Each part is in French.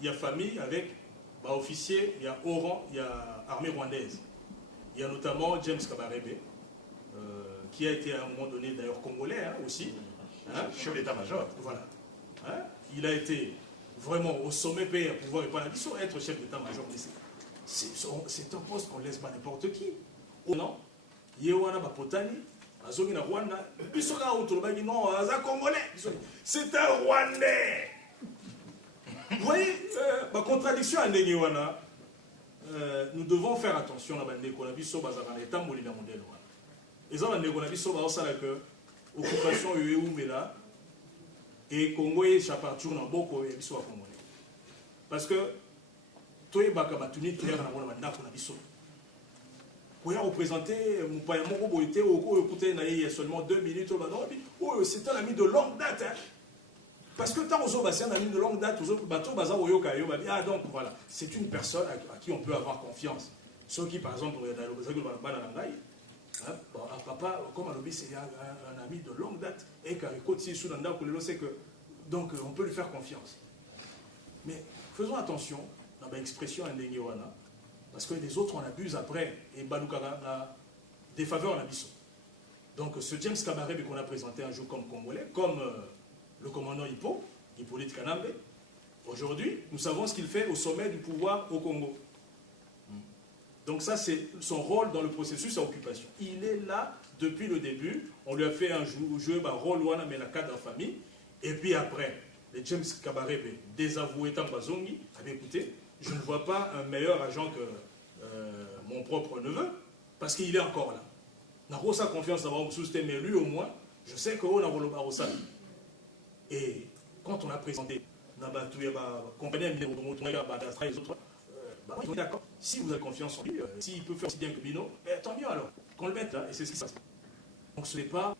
il y a famille avec officier, il y a haut rang, il y a armée rwandaise. Il y a notamment James Kabarebe, qui a été à un moment donné d'ailleurs congolais aussi. Chef d'état-major. Voilà. Il a été vraiment au sommet pays à pouvoir répondre à l'issue, être chef d'état-major. C'est un poste qu'on ne laisse pas n'importe qui. Non, Yewana Bapotani, Azongi na Rwanda, Bisoka Outolobagi, non, Aza Congolais. C'est un Rwandais. Vous voyez, ma contradiction à Ndegewana, nous devons faire attention à Bandeko, la Biso Bazarana, et Tamboli la Mondelo. Et ça, Bandeko, la Biso Bazarana, que occupation Umela, et Congo et Chapartour dans beaucoup et Biso Congolais. Parce que, toi et Bakabatuni, tu es dans la Bandako, la Biso. Vous pouvez représenter mon père, mon robot était au côté il y a seulement 2 minutes. C'est un ami de longue date. Hein. Parce que tant aux c'est un ami de longue date, ah donc voilà, c'est une personne à qui on peut avoir confiance. Ceux qui, par exemple, papa, comme Alobi, c'est un ami de longue date, et c'est que donc on peut lui faire confiance. Mais faisons attention dans l'expression Ndengewana. Parce que les autres en abusent après, et Baloukara a des faveurs en abysso. Donc ce James Kabarebe qu'on a présenté un jour comme Congolais, comme le commandant Hippolyte Kanambe, aujourd'hui, nous savons ce qu'il fait au sommet du pouvoir au Congo. Donc ça, c'est son rôle dans le processus à occupation. Il est là depuis le début, on lui a fait un jeu, rôle ouana, mais la cadre en famille, et puis après, les James Kabarebe, désavoué Tambazongi, avait écouté, je ne vois pas un meilleur agent que mon propre neveu, parce qu'il est encore là. N'a pas sa confiance d'avoir un sous mais lui au moins, je sais qu'on a volé Barossa. Et quand on a présenté compagnie les autres, on est d'accord. Si vous avez confiance en lui, s'il peut faire aussi bien que Bino, tant mieux alors, qu'on le mette là, et c'est ce qui se passe. Donc ce n'est pas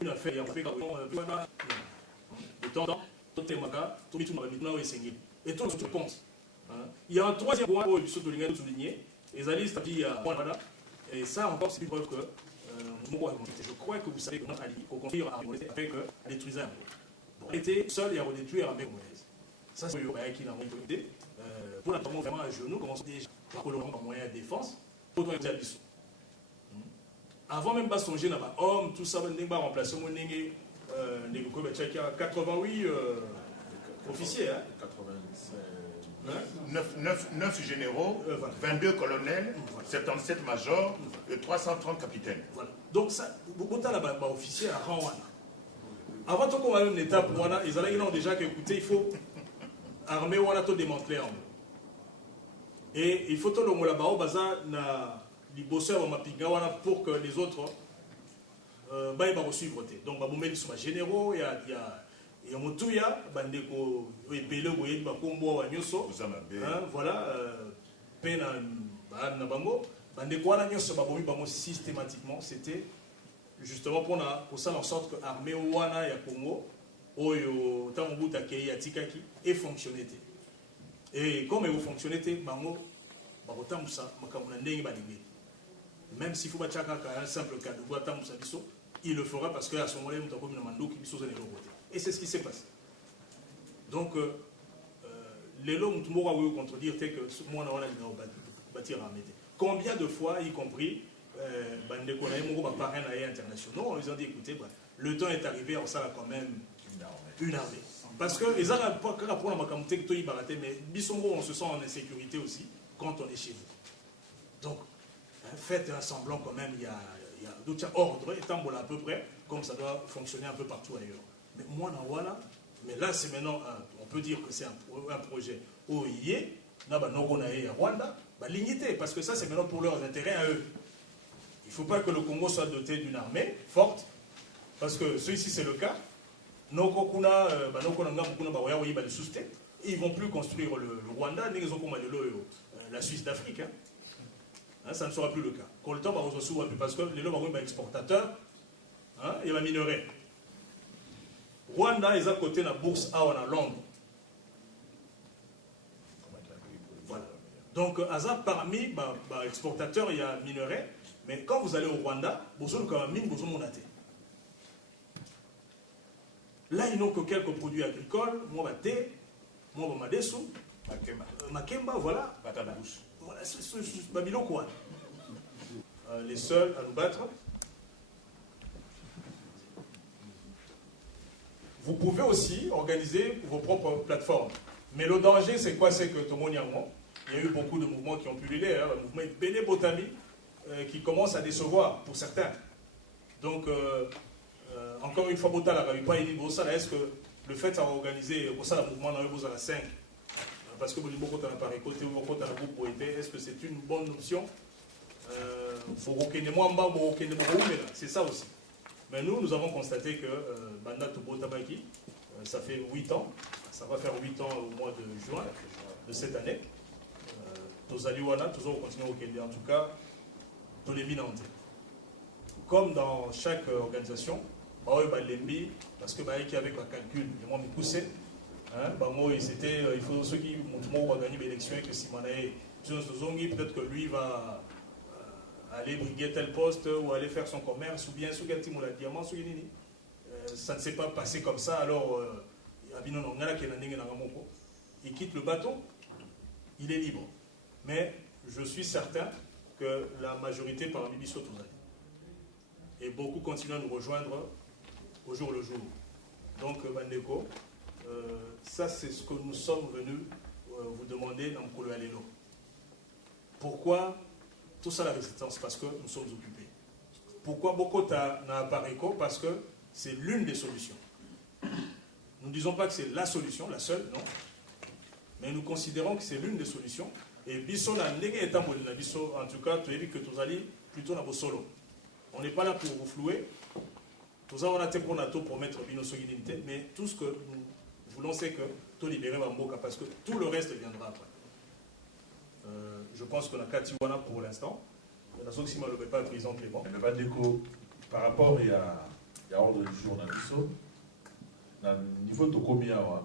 une affaire, de temps en temps, et tout le monde pense. Il y a un troisième point où il faut souligner, et ça encore c'est une preuve que je crois que vous savez que notre allié au construire avec détruisant un bon, était seul et à redétruire avec mauvaise. Ça c'est le qui n'a pas été pour l'instant vraiment à genoux, commençons déjà par colorant en moyen de défense pour donner des abysses. Avant même pas songer dans homme, tout ça, on va remplacer mon négué, 88 officiers. 9 généraux, 22 colonels, 77 majors et 330 capitaines. Voilà. Donc, beaucoup de officiers à rang. Avant qu'on ait une étape, ils ont déjà qu'écoutez, il faut armer ou tout démanteler. Et il faut tout le monde là-bas, les bosseurs pour que les autres vont suivre. Donc, ils sont généraux, il y a. Et on a bandeko epele boye bakombo wa nyoso voilà pena na bango bandeko wana nyoso babomi bango systématiquement c'était justement pour ça en sorte que armée wana ya Congo oyo tamubuta kei atikaki et fonctionnait et comme il fonctionnait bango bakotambusa makambo na ndenge balingi même s'il faut bachaka un simple cas de bois tambusa biso il le fera parce que à ce moment-là mutakomi na mandoki biso za côté. Et c'est ce qui s'est passé. Donc, les lots ont contredire que moi, on a bâtir à Mété. Combien de fois, y compris, internationaux, ils ont dit écoutez, le temps est arrivé, on s'en quand même une armée. Parce que les Arabes, pour la Makamouté, mais Bissongo, on se sent en insécurité aussi quand on est chez vous. Donc, faites un semblant quand même, il y a d'autres ordres, étant à peu près, comme ça doit fonctionner un peu partout ailleurs. Mais moi, voilà. Mais là, c'est maintenant, on peut dire que c'est un projet OIE, à Rwanda, limité, parce que ça, c'est maintenant pour leurs intérêts à eux. Il ne faut pas que le Congo soit doté d'une armée forte, parce que celui-ci, c'est le cas. Ils ne vont plus construire le Rwanda, la Suisse d'Afrique. Ça ne sera plus le cas. Parce que les gens sont exportateurs et les minerais. Rwanda est à côté de la bourse à Londres. Voilà. Donc, parmi les exportateurs, il y a minerais. Mais quand vous allez au Rwanda, vous avez une mine, vous avez monaté. Là, ils n'ont que quelques produits agricoles, moi, thé, moi, dessous, Makemba, voilà. Batabouche. Voilà, c'est Babylon quoi. Les seuls à nous battre. Vous pouvez aussi organiser vos propres plateformes. Mais le danger, c'est quoi? C'est que tout le monde y a un moment. Il y a eu beaucoup de mouvements qui ont pullulé. Le mouvement Béné Botami qui commence à décevoir pour certains. Donc, encore une fois, est-ce que le fait d'organiser un mouvement dans le mouvement 5, parce que est-ce que c'est une bonne option? C'est ça aussi. Mais nous avons constaté que Banda Tubo Tabaki, ça fait 8 ans, ça va faire 8 ans au mois de juin de cette année. Tozaliwana, toujours continuer au Kenya, en tout cas, tous les minantes. Comme dans chaque organisation, parce que avec un calcul, il faut ceux qui ont gagné l'élection et que Simanae, peut-être que lui va aller briguer tel poste ou aller faire son commerce ou bien sous quel type de diamant, ça ne s'est pas passé comme ça. Alors, il quitte le bateau, il est libre. Mais je suis certain que la majorité parmi Bisso Touzali. Et beaucoup continuent à nous rejoindre au jour le jour. Donc, Bandeko, ça c'est ce que nous sommes venus vous demander dans Mkolo Alelo. Pourquoi tout ça la résistance? Parce que nous sommes occupés. Pourquoi Bokota n'a Pareco? Parce que c'est l'une des solutions. Nous ne disons pas que c'est la solution, la seule, non. Mais nous considérons que c'est l'une des solutions. Et Bisso n'a pas Bisso, en tout cas, tu as dit que tu allais plutôt dans vos solos. On n'est pas là pour vous flouer. Tout ça, on a été pour mettre Bino Soguinité, mais tout ce que nous voulons, c'est que tout libérer Mamboka, parce que tout le reste viendra après. Je pense qu'on a Katiwana pour l'instant. La Soxima ne veut pas président Clément. Mais Bandeko, par rapport à l'ordre du jour dans l'ISO, dans le niveau de Komiawa,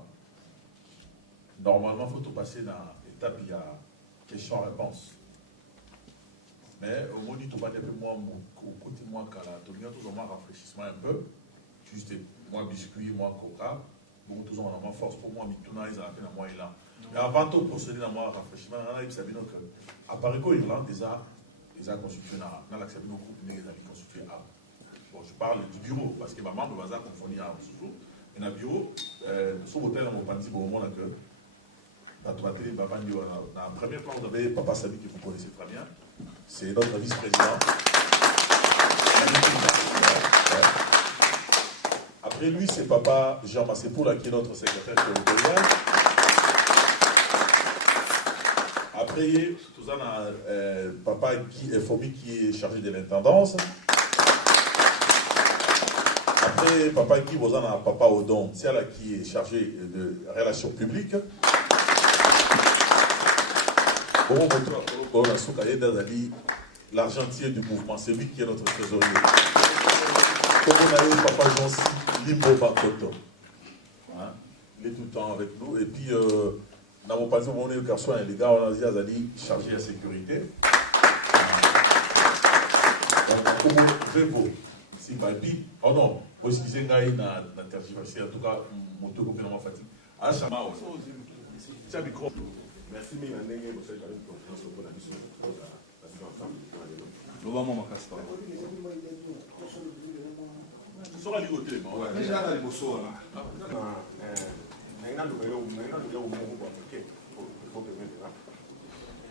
normalement, il faut passer dans l'étape, il y a question-réponse. Mais au moins, tu vas dire que moi, au côté de moi, quand tu as toujours un rafraîchissement un peu, juste moi, biscuit, moi, coca, beaucoup toujours en avoir force pour moi, mais tout le monde, ils ont appelé à moi et là. Mais avant de procéder dans moi, rafraîchissement, on a vu que à Parico, Irlande, déjà constitué dans l'accès de nos groupes, ils ont constitué à. Bon, je parle du bureau, parce que ma maman me va confondre à toujours. Et dans le bureau, sur l'hôtel, on m'a dit au moment que dans la première plan, vous avez Papa Sabi que vous connaissez très bien. C'est notre vice-président. Après lui, c'est Papa Jean Massepoula qui est notre secrétaire territorial. Après, tout ça, on a Papa Fomi qui est chargé de l'intendance. Après, Papa Guy, vous en avez Papa Odon, c'est là qui est chargé de relations publiques. L'argentier du mouvement, c'est lui qui est notre trésorier. Comme on a eu Papa Jean-Si, Limbo Bakoto. Il est tout le temps avec nous. Et puis, dans mon passé, on est au garçon, les gars, on a dit Azali, chargé de la sécurité. Donc, comme Vébo, si Babi, oh non, moi, ce qui s'est gagné dans la tergiversée, en tout cas, mon taux complètement fatigué. Ah, Chama, c'est un micro. Merci, mais vous savez, j'avais une confiance au la mission de la ensemble. L'Obama Macasta. Tu seras ligoté, moi. Déjà, là, il faut ça. Maintenant, le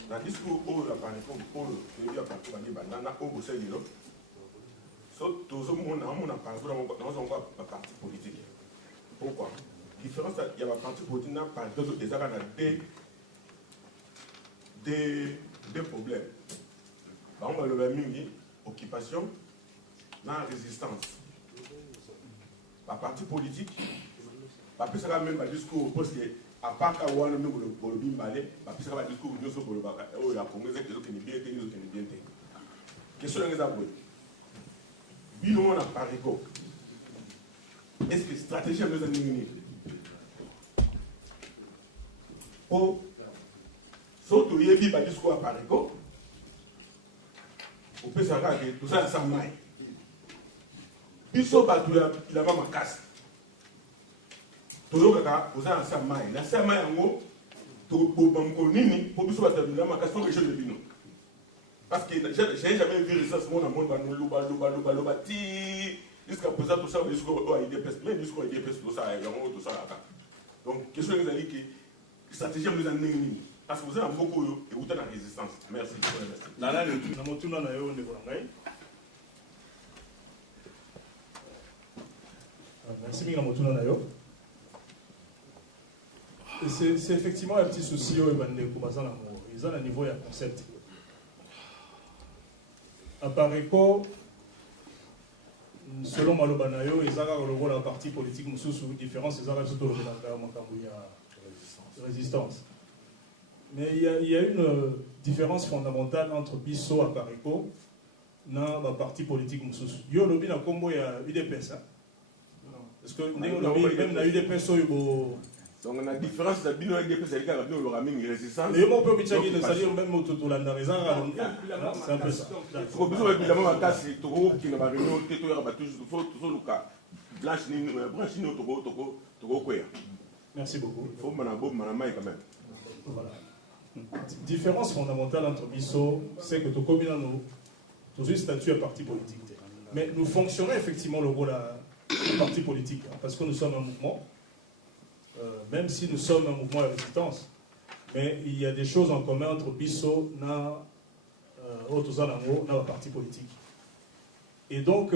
dans le discours, on a parlé comme Paul, il y a parlé de banana, on a parlé de tout le monde a parlé dans un parti politique. Pourquoi? Différence, il y a un parti politique qui a des problèmes. On va le même occupation dans la résistance. Le parti politique, parce que ça va même un discours, parce que à part qu'il y a un discours pour le Congrès, qui est bien tenu, qui est bien tenu. Question d'exemple. Bilan à Parico. Est-ce que la stratégie a besoin de nous? Pour surtout, il y a un discours à Parico. On peut savoir que tout ça, ça maille. Biso Batou, il a pas ma casse. Toujours que vous avez un maille. La maille en haut, Parce que j'ai jamais vu ça, c'est mon amour, jusqu'à présent, tout ça, jusqu'au IDPS, même jusqu'au IDPS, tout ça, tout ça. Donc, question que vous avez dit, stratégie, vous en avez parce que vous avez beaucoup et vous êtes en résistance. Merci. Merci Mingamotuna Nayo. C'est effectivement un petit souci au ils ont un niveau et un concept. À Pareco, selon Malobanayo, ils ont le rôle d'un parti politique sous différence, ils ont surtout le résistance. Mais il y a une différence fondamentale entre Bisso et Pareco et le parti politique Moussous. Il y a un combo, il y a UDPS. Parce que même dans UDPS, donc la différence, c'est que l'UDPS, c'est une résistance. Mais on peut c'est-à-dire même au c'est un peu ça. Il faut évidemment un cas, c'est qui n'a pas réunion, il faut toujours le cas. Blanche, merci beaucoup. Il faut manamaï quand même. Voilà. Différence fondamentale entre Bisso, c'est que tout comme nous, tous statut à parti politique. Mais nous fonctionnons effectivement le rôle à parti politique, hein, parce que nous sommes un mouvement, même si nous sommes un mouvement à résistance, mais il y a des choses en commun entre Bisso et le parti politique. Et donc,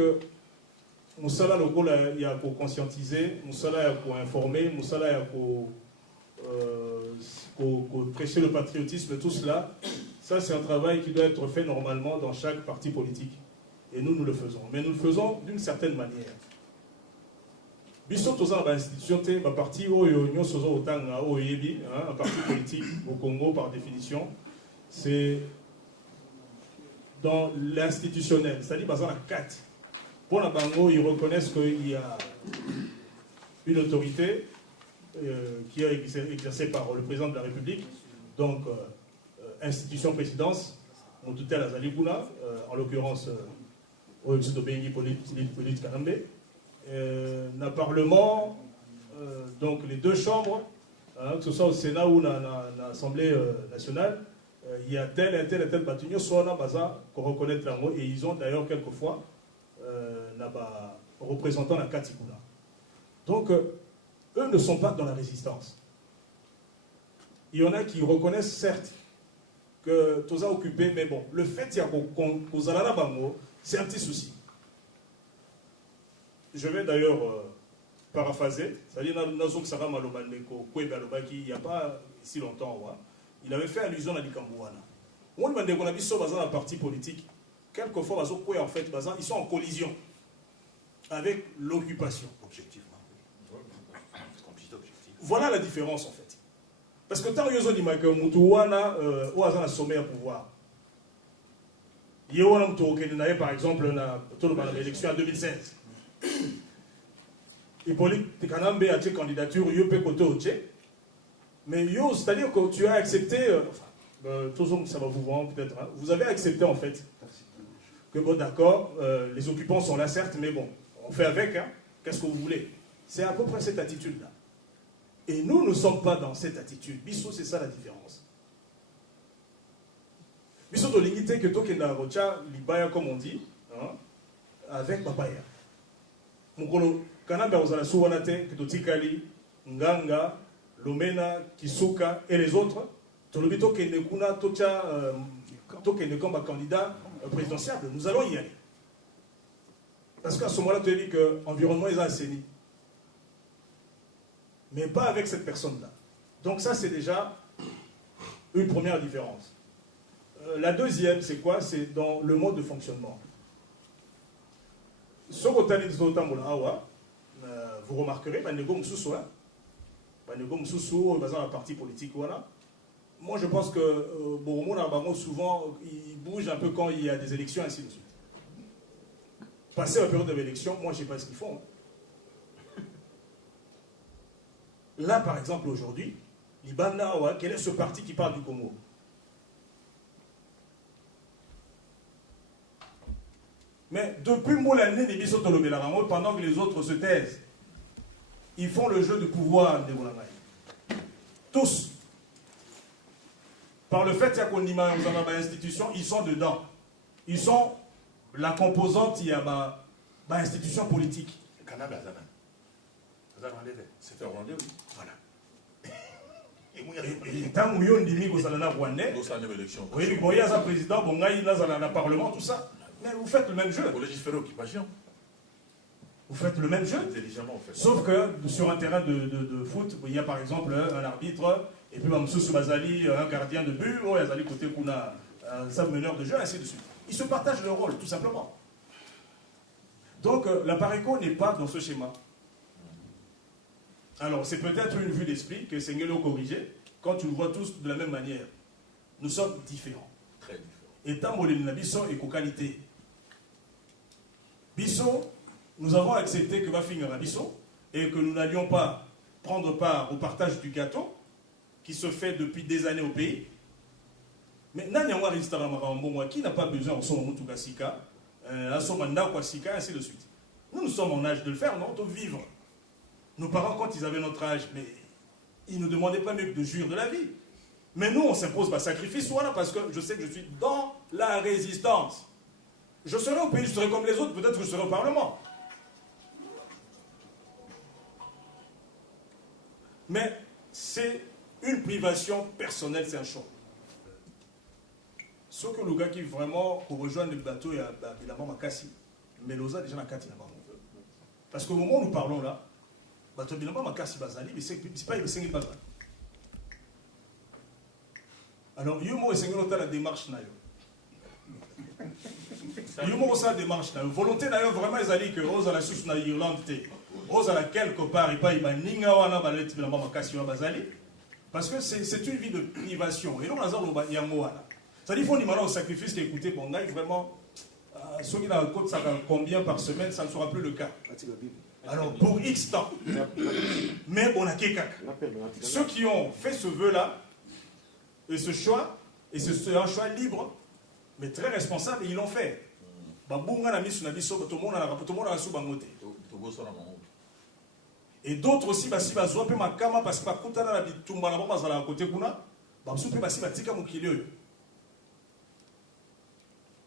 Moussala, le rôle, il y a pour conscientiser, Moussala, il y a pour informer, Moussala, il y a pour prêcher le patriotisme, tout cela, ça c'est un travail qui doit être fait normalement dans chaque parti politique. Et nous le faisons. Mais nous le faisons d'une certaine manière. Bisso toza na institution te ba parti oyo nyonso zo otanga oyebi, un parti politique au Congo par définition, c'est dans l'institutionnel, c'est-à-dire dans la 4. Pour la bango, ils reconnaissent qu'il y a une autorité qui est exercée par le président de la République, donc institution présidence, en tutelle à Zalikuna, en l'occurrence au Bengi Politique Kanambe. Dans le Parlement, donc les deux chambres, que ce soit au Sénat ou dans l'Assemblée nationale, il y a tel et tel bâtiment, soit là, qu'on reconnaît l'amour, et ils ont d'ailleurs quelquefois représentant la Katikuna. Donc, eux ne sont pas dans la résistance. Il y en a qui reconnaissent certes que tout ça occupé, mais bon, le fait qu'il y a c'est un petit souci. Je vais d'ailleurs paraphraser, c'est-à-dire il n'y a pas si longtemps, il avait fait allusion à l'Ikambouana. On lui a dit qu'on a dans un parti politique, quelquefois, en fait, ils sont en collision avec l'occupation. Objectivement. Voilà la différence en fait. Parce que tant que dit que Moutouana a sommet à pouvoir, par exemple, l'élection en 2016. Hippolyte Kanambe a été candidature, mais c'est-à-dire que tu as accepté, ça va vous voir peut-être, hein, vous avez accepté en fait que bon d'accord, les occupants sont là certes, mais bon, on fait avec, hein, qu'est-ce que vous voulez? C'est à peu près cette attitude-là. Et nous ne sommes pas dans cette attitude. Bissot, c'est ça la différence. Bissot de l'unité que Tokenda Rocha, Libaya comme on dit, hein, avec Babaya. Mukolo Kanamba Ozala Souwanate, Ketotikali, Nganga, Lomena, Kisuka et les autres, Tolobito Kendekuna, Tocha, Tokendekamba candidat présidentiable, nous allons y aller. Parce qu'à ce moment-là, tu as dit que l'environnement est assaini. Mais pas avec cette personne-là. Donc ça, c'est déjà une première différence. La deuxième, c'est quoi? C'est dans le mode de fonctionnement. Sur Otani Awa, vous remarquerez, la partie politique, voilà. Moi, je pense que souvent, il bouge un peu quand il y a des élections, ainsi de suite. Passer la période de l'élection, moi, je ne sais pas ce qu'ils font. Là, par exemple, aujourd'hui, Libana Awa, quel est ce parti qui parle du Congo? Mais depuis l'année des Bissot Tolobelaramot, pendant que les autres se taisent, ils font le jeu de pouvoir de Moulamaï. Tous. par le fait qu'il y a qu'on image dans l'institution, ils sont dedans. Ils sont la composante, il y a l'institution politique. Le Canada, C'est un Rwandais, oui. Voilà. Et tant que nous avons dit que ça Rwandais, Donc, c'est une élection. oui, il y a un président, il y a un parlement, tout ça. Mais vous faites le même jeu. Pour légiférer occupation. Vous faites le même jeu. Intelligemment, en fait. Sauf que sur un terrain de foot, il y a par exemple un arbitre, et puis Mamsoussou Bazali, un gardien de but, ou Yazali côté Kuna, un meneur de jeu, ainsi de suite. Ils se partagent le rôle, tout simplement. Donc, la Pareco n'est pas dans ce schéma. Alors, c'est peut-être une vue d'esprit que Sengelo corrigé, quand tu le vois tous de la même manière. Nous sommes différents. Très différents. Et tant que Bisso est qualité. Bisso, nous avons accepté que va finir à Bisso et que nous n'allions pas prendre part au partage du gâteau qui se fait depuis des années au pays. Mais qui n'a pas besoin de son Sika, ainsi de suite. Nous sommes en âge de le faire, non, de vivre. Nos parents, quand ils avaient notre âge, mais ils ne demandaient pas mieux que de jouir de la vie. Mais nous, on s'impose par sacrifice, voilà, parce que je sais que je suis dans la résistance. Je serai au pays, je serai comme les autres, peut-être que je serai au Parlement. Mais c'est une privation personnelle, c'est un choix. Ce que le gars qui vraiment rejoint le bateau et évidemment Makassi, mais l'osa déjà dans 4 parce qu'au moment où nous parlons là, bateau évidemment Makassi Bazali, mais c'est pas le 5 Bazali. Alors, il y a la démarche. Il y a la démarche. Volonté d'ailleurs, vraiment, ils ont dit que Rose à la source na Irlande, Rose à la quelque part, et pas il va ninga wana balet évidemment Makassi Bazali, parce que c'est une vie de privation. Et non, là, il y a un mot. C'est-à-dire qu'il faut dire au sacrifice qui est écouté pour Ngaï, vraiment, ceux qui ont un code, ça va combien par semaine, ça ne sera plus le cas. Alors, pour X temps, mais on a quelqu'un. Ceux qui ont fait ce vœu-là, et ce choix, et c'est un choix libre, mais très responsable, et ils l'ont fait. Et d'autres aussi, parce que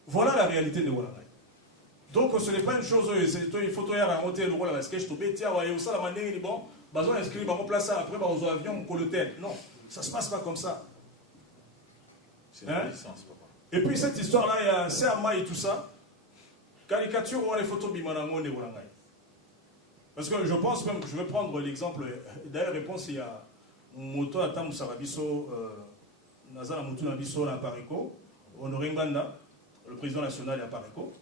voilà la réalité de Ouarangai. Donc ce n'est pas une chose, il faut y raconter le rôle à la sketch, non, ça ne se passe pas comme ça. C'est une licence, papa. Et puis cette histoire-là, c'est à et tout ça, caricature ou les photos bimanango de Ouarangai. Parce que je pense même que je vais prendre l'exemple, d'ailleurs réponse il y a Moto Atam Sarabiso, Nazana Moutou Nabiso à Pareco, Honoré Nganda, le président national à Pareco,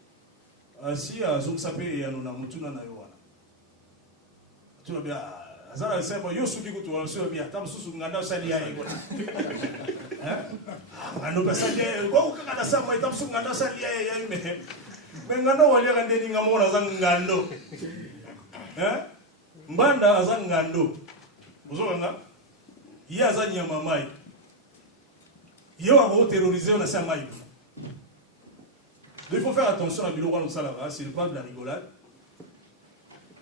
ainsi à Zouk-Sapé et à Nonamoutuna Nayoana. Tu vas bien, Azara Sebo, Yosuki Goutou, bien, Tam Soussou Nganda Salia et voilà. Ah, nous passons bien, quoi, quand on a ça, moi, Tam Soussou Nganda Salia et mais Nganda, on va lire un dénigamo dans un Ngando. Mbanda Azangando. Vous savez, il y a Azanya Mamai. Il y a un terrorisé, on a ça maï. Il faut faire attention à Bilouan Salava, c'est pas de la rigolade.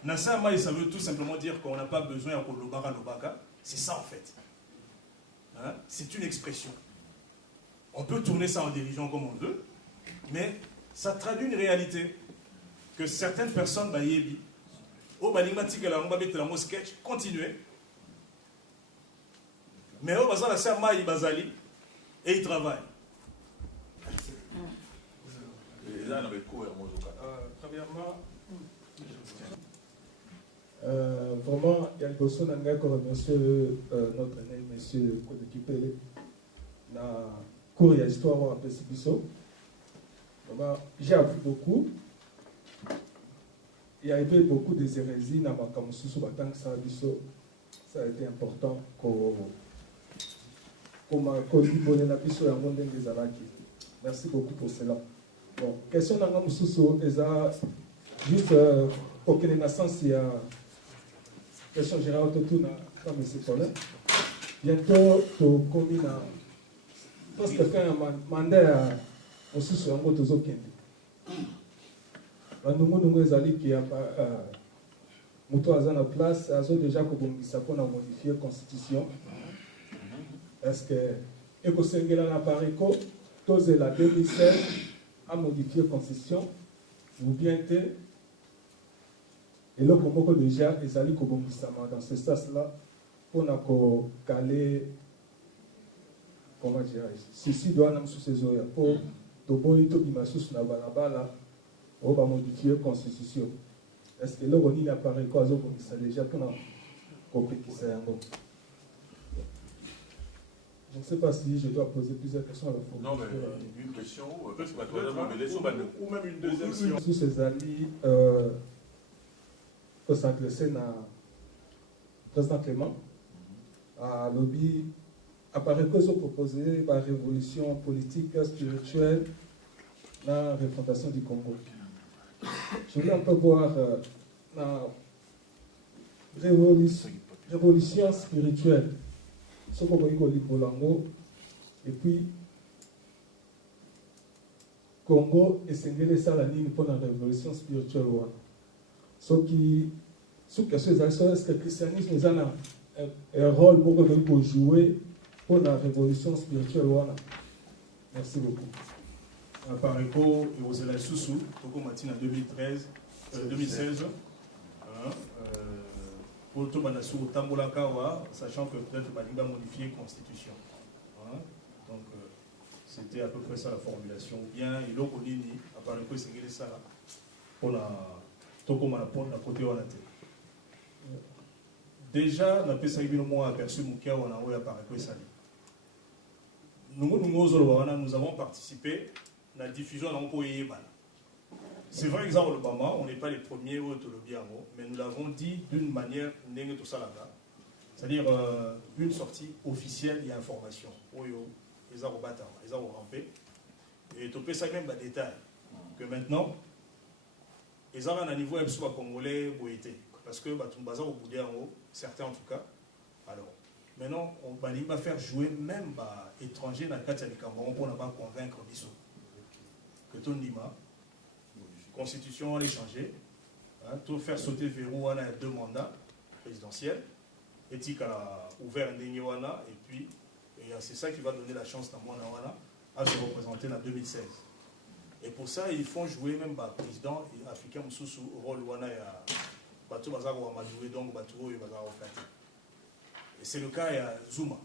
Nassa Maï, ça veut tout simplement dire qu'on n'a pas besoin de Lobara Lobaka. C'est ça en fait. C'est une expression. On peut tourner ça en dirigeant comme on veut, mais ça traduit une réalité que certaines personnes, au baligmatique, on va mettre dans sketch, continuez. Mais au bazar, la sœur Maï Bazali, et il travaille. Premièrement, vraiment, il y a une personne qui a remercié notre aîné, M. Kodekipele, dans la cour et l'histoire en Pessibiso. J'ai appris beaucoup. Il y a eu beaucoup de hérésies dans ma camusou batang Sarabiso. Ça a été important merci beaucoup pour cela. Bon, question dans la camusou, juste pour que les naissances, il y a question générale tout dans M. Colin. Bientôt, tu communes parce que fait un mandat au sous un mot de Zokende. Nous ezali qui a muto en place, azo déjà ko bongisa ko na modifier constitution. Est-ce que et que Sengela Napareko, tous la 2016, a modifié la constitution, ou bien que, et là, comme déjà, ils allaient dans ce sens-là, pour nous caler, comment dire, ceci doit nous sous ces oeufs, pour Toboy, Tobimasus, Nabalabala, on va modifier la constitution. Est-ce que là, on y a parlé quoi, ça déjà, qu'on a compris qui c'est un mot? Je ne sais pas si je dois poser plusieurs questions à la fois. Non, mais une question, parce que ou même une deuxième question. Sous ces alliés, que s'adresser à président Clément, à lobby, apparaît que ont proposé la révolution politique, spirituelle, la refondation du Congo. Je voulais un peu voir la révolution spirituelle. Ce qu'on voit Bolango, et puis Congo et Sengele Salanine pour la révolution spirituelle. Ce qui, sous question est-ce que le christianisme a un rôle pour jouer pour la révolution spirituelle. Merci beaucoup. Pareko et Rosela Soussou, Toko Matin en 2016. Pour tout Banassou, Tambola Kawa, sachant que peut-être Balinga modifier la constitution. Donc, c'était à peu près ça la formulation. Bien, il a connu, à Pareko, c'est ça pour la Toko Manapon, la côté Wanate. Déjà, on a fait aperçu Moukia, on a envoyé à Pareko et Sali. Nous avons participé à la diffusion de l'Ampoye. C'est vrai que on n'est pas les premiers au Tolobiamo, mais nous l'avons dit d'une manière c'est-à-dire une sortie officielle et information. Les arobata, les arorampés. Et tu peux ça même des détails. Que maintenant, les arabes à un niveau congolais boité. Parce que Batumbaza au bout en haut, certains en tout cas. Alors, maintenant, on va faire jouer même les étrangers dans le cadre de Cameroun pour ne pas convaincre Bissot. Que ton Lima, constitution, on l'a changé. Tout faire sauter verrou, on a 2 mandats présidentiels. Éthique a ouvert un Nignoana, et puis c'est ça qui va donner la chance à Mouanawana à se représenter en 2016. Et pour ça, ils font jouer même le président africain Moussoussou, rôle Wana et Batou Bazar ou Amadoué, donc Batou et Bazar et c'est le cas à Zuma,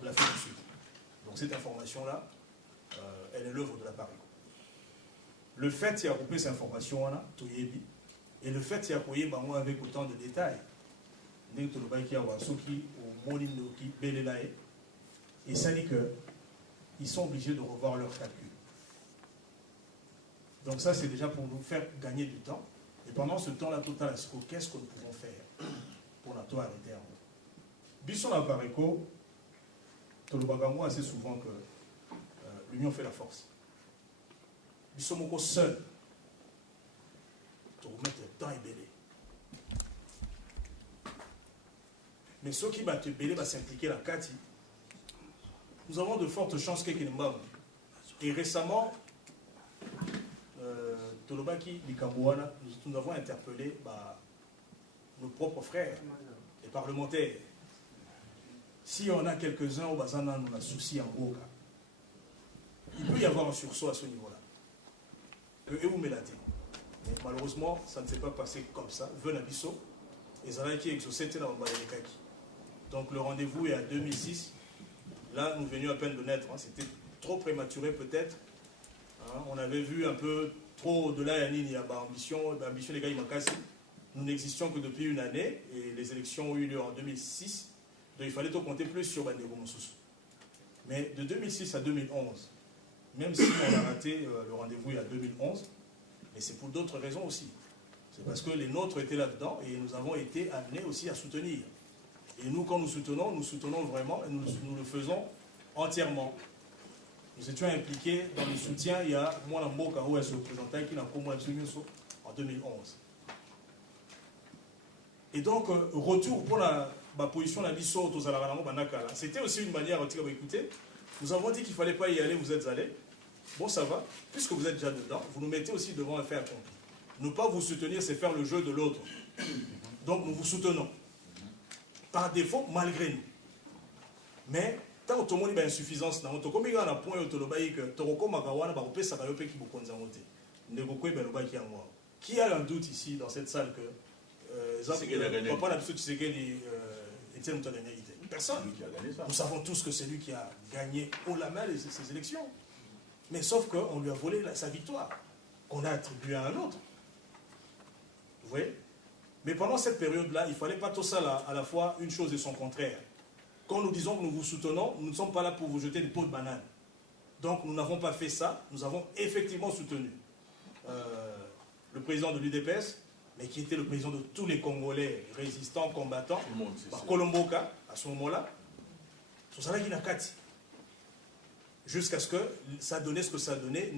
de l'Afrique du Sud. Donc cette information-là, elle est l'œuvre de la Paris. Le fait qu'il y a groupé cette information-là, et le fait qu'il y a coupé avec autant de détails, et ça dit qu'ils sont obligés de revoir leurs calculs. Donc ça, c'est déjà pour nous faire gagner du temps. Et pendant ce temps-là, total, qu'est-ce que nous pouvons faire pour la toi arrêter en haut? Bisson à Pareko, Tolobagamo assez souvent que l'union fait la force. Nous sommes encore seuls pour remettre le temps et belé. Mais ceux qui battent belé vont s'impliquer dans Kati. Nous avons de fortes chances que et récemment, Tolobaki Likambouana, nous avons interpellé nos propres frères, les parlementaires. Si on a quelques-uns au Bazana, nous avons un souci en Boka. Il peut y avoir un sursaut à ce niveau-là. Et vous mélatez. Mais malheureusement, ça ne s'est pas passé comme ça. Venez à Bissot, et ça a été exaucé dans le Kaki. Donc le rendez-vous est à 2006. Là, nous venions à peine de naître. C'était trop prématuré peut-être. On avait vu un peu trop au-delà, il y a ambition les gars, nous n'existions que depuis une année, et les élections ont eu lieu en 2006. Donc il fallait tout compter plus sur Bandego Moussous. Mais de 2006 à 2011, même si on a raté le rendez-vous il y a 2011, mais c'est pour d'autres raisons aussi. C'est parce que les nôtres étaient là-dedans et nous avons été amenés aussi à soutenir. Et nous, quand nous soutenons vraiment et nous le faisons entièrement. Nous étions impliqués dans le soutien, il y a moi la Mboka où elle se représentait qui n'a pas moins en 2011. Et donc, retour pour la position de la Bissot aux Alaranamo Banakala. C'était aussi une manière de dire, écoutez, nous avons dit qu'il ne fallait pas y aller, vous êtes allés. Bon, ça va, puisque vous êtes déjà dedans, vous nous mettez aussi devant un fait accompli. Ne pas vous soutenir, c'est faire le jeu de l'autre. Donc, nous vous soutenons. Par défaut, malgré nous. Mais tant que tout le monde a une insuffisance, dans notre commun, on a point autolobaïque, Toroko Makawana, Baropé Sakayope qui vous conzamote. Ndegokwe Beloba qui a moi. Qui a un doute ici, dans cette salle, que Papa Nabisou Tshisekedi Etienne Moussa gagné? Personne. Nous savons tous que c'est lui qui a gagné haut la main ces élections. Mais sauf qu'on lui a volé sa victoire, qu'on a attribuée à un autre. Vous voyez? Mais pendant cette période-là, il ne fallait pas tout ça à la fois une chose et son contraire. Quand nous disons que nous vous soutenons, nous ne sommes pas là pour vous jeter des pots de banane. Donc nous n'avons pas fait ça, nous avons effectivement soutenu le président de l'UDPS, mais qui était le président de tous les Congolais résistants, combattants, par Kolomboka, à ce moment-là, jusqu'à ce que ça donnait ce que ça donnait.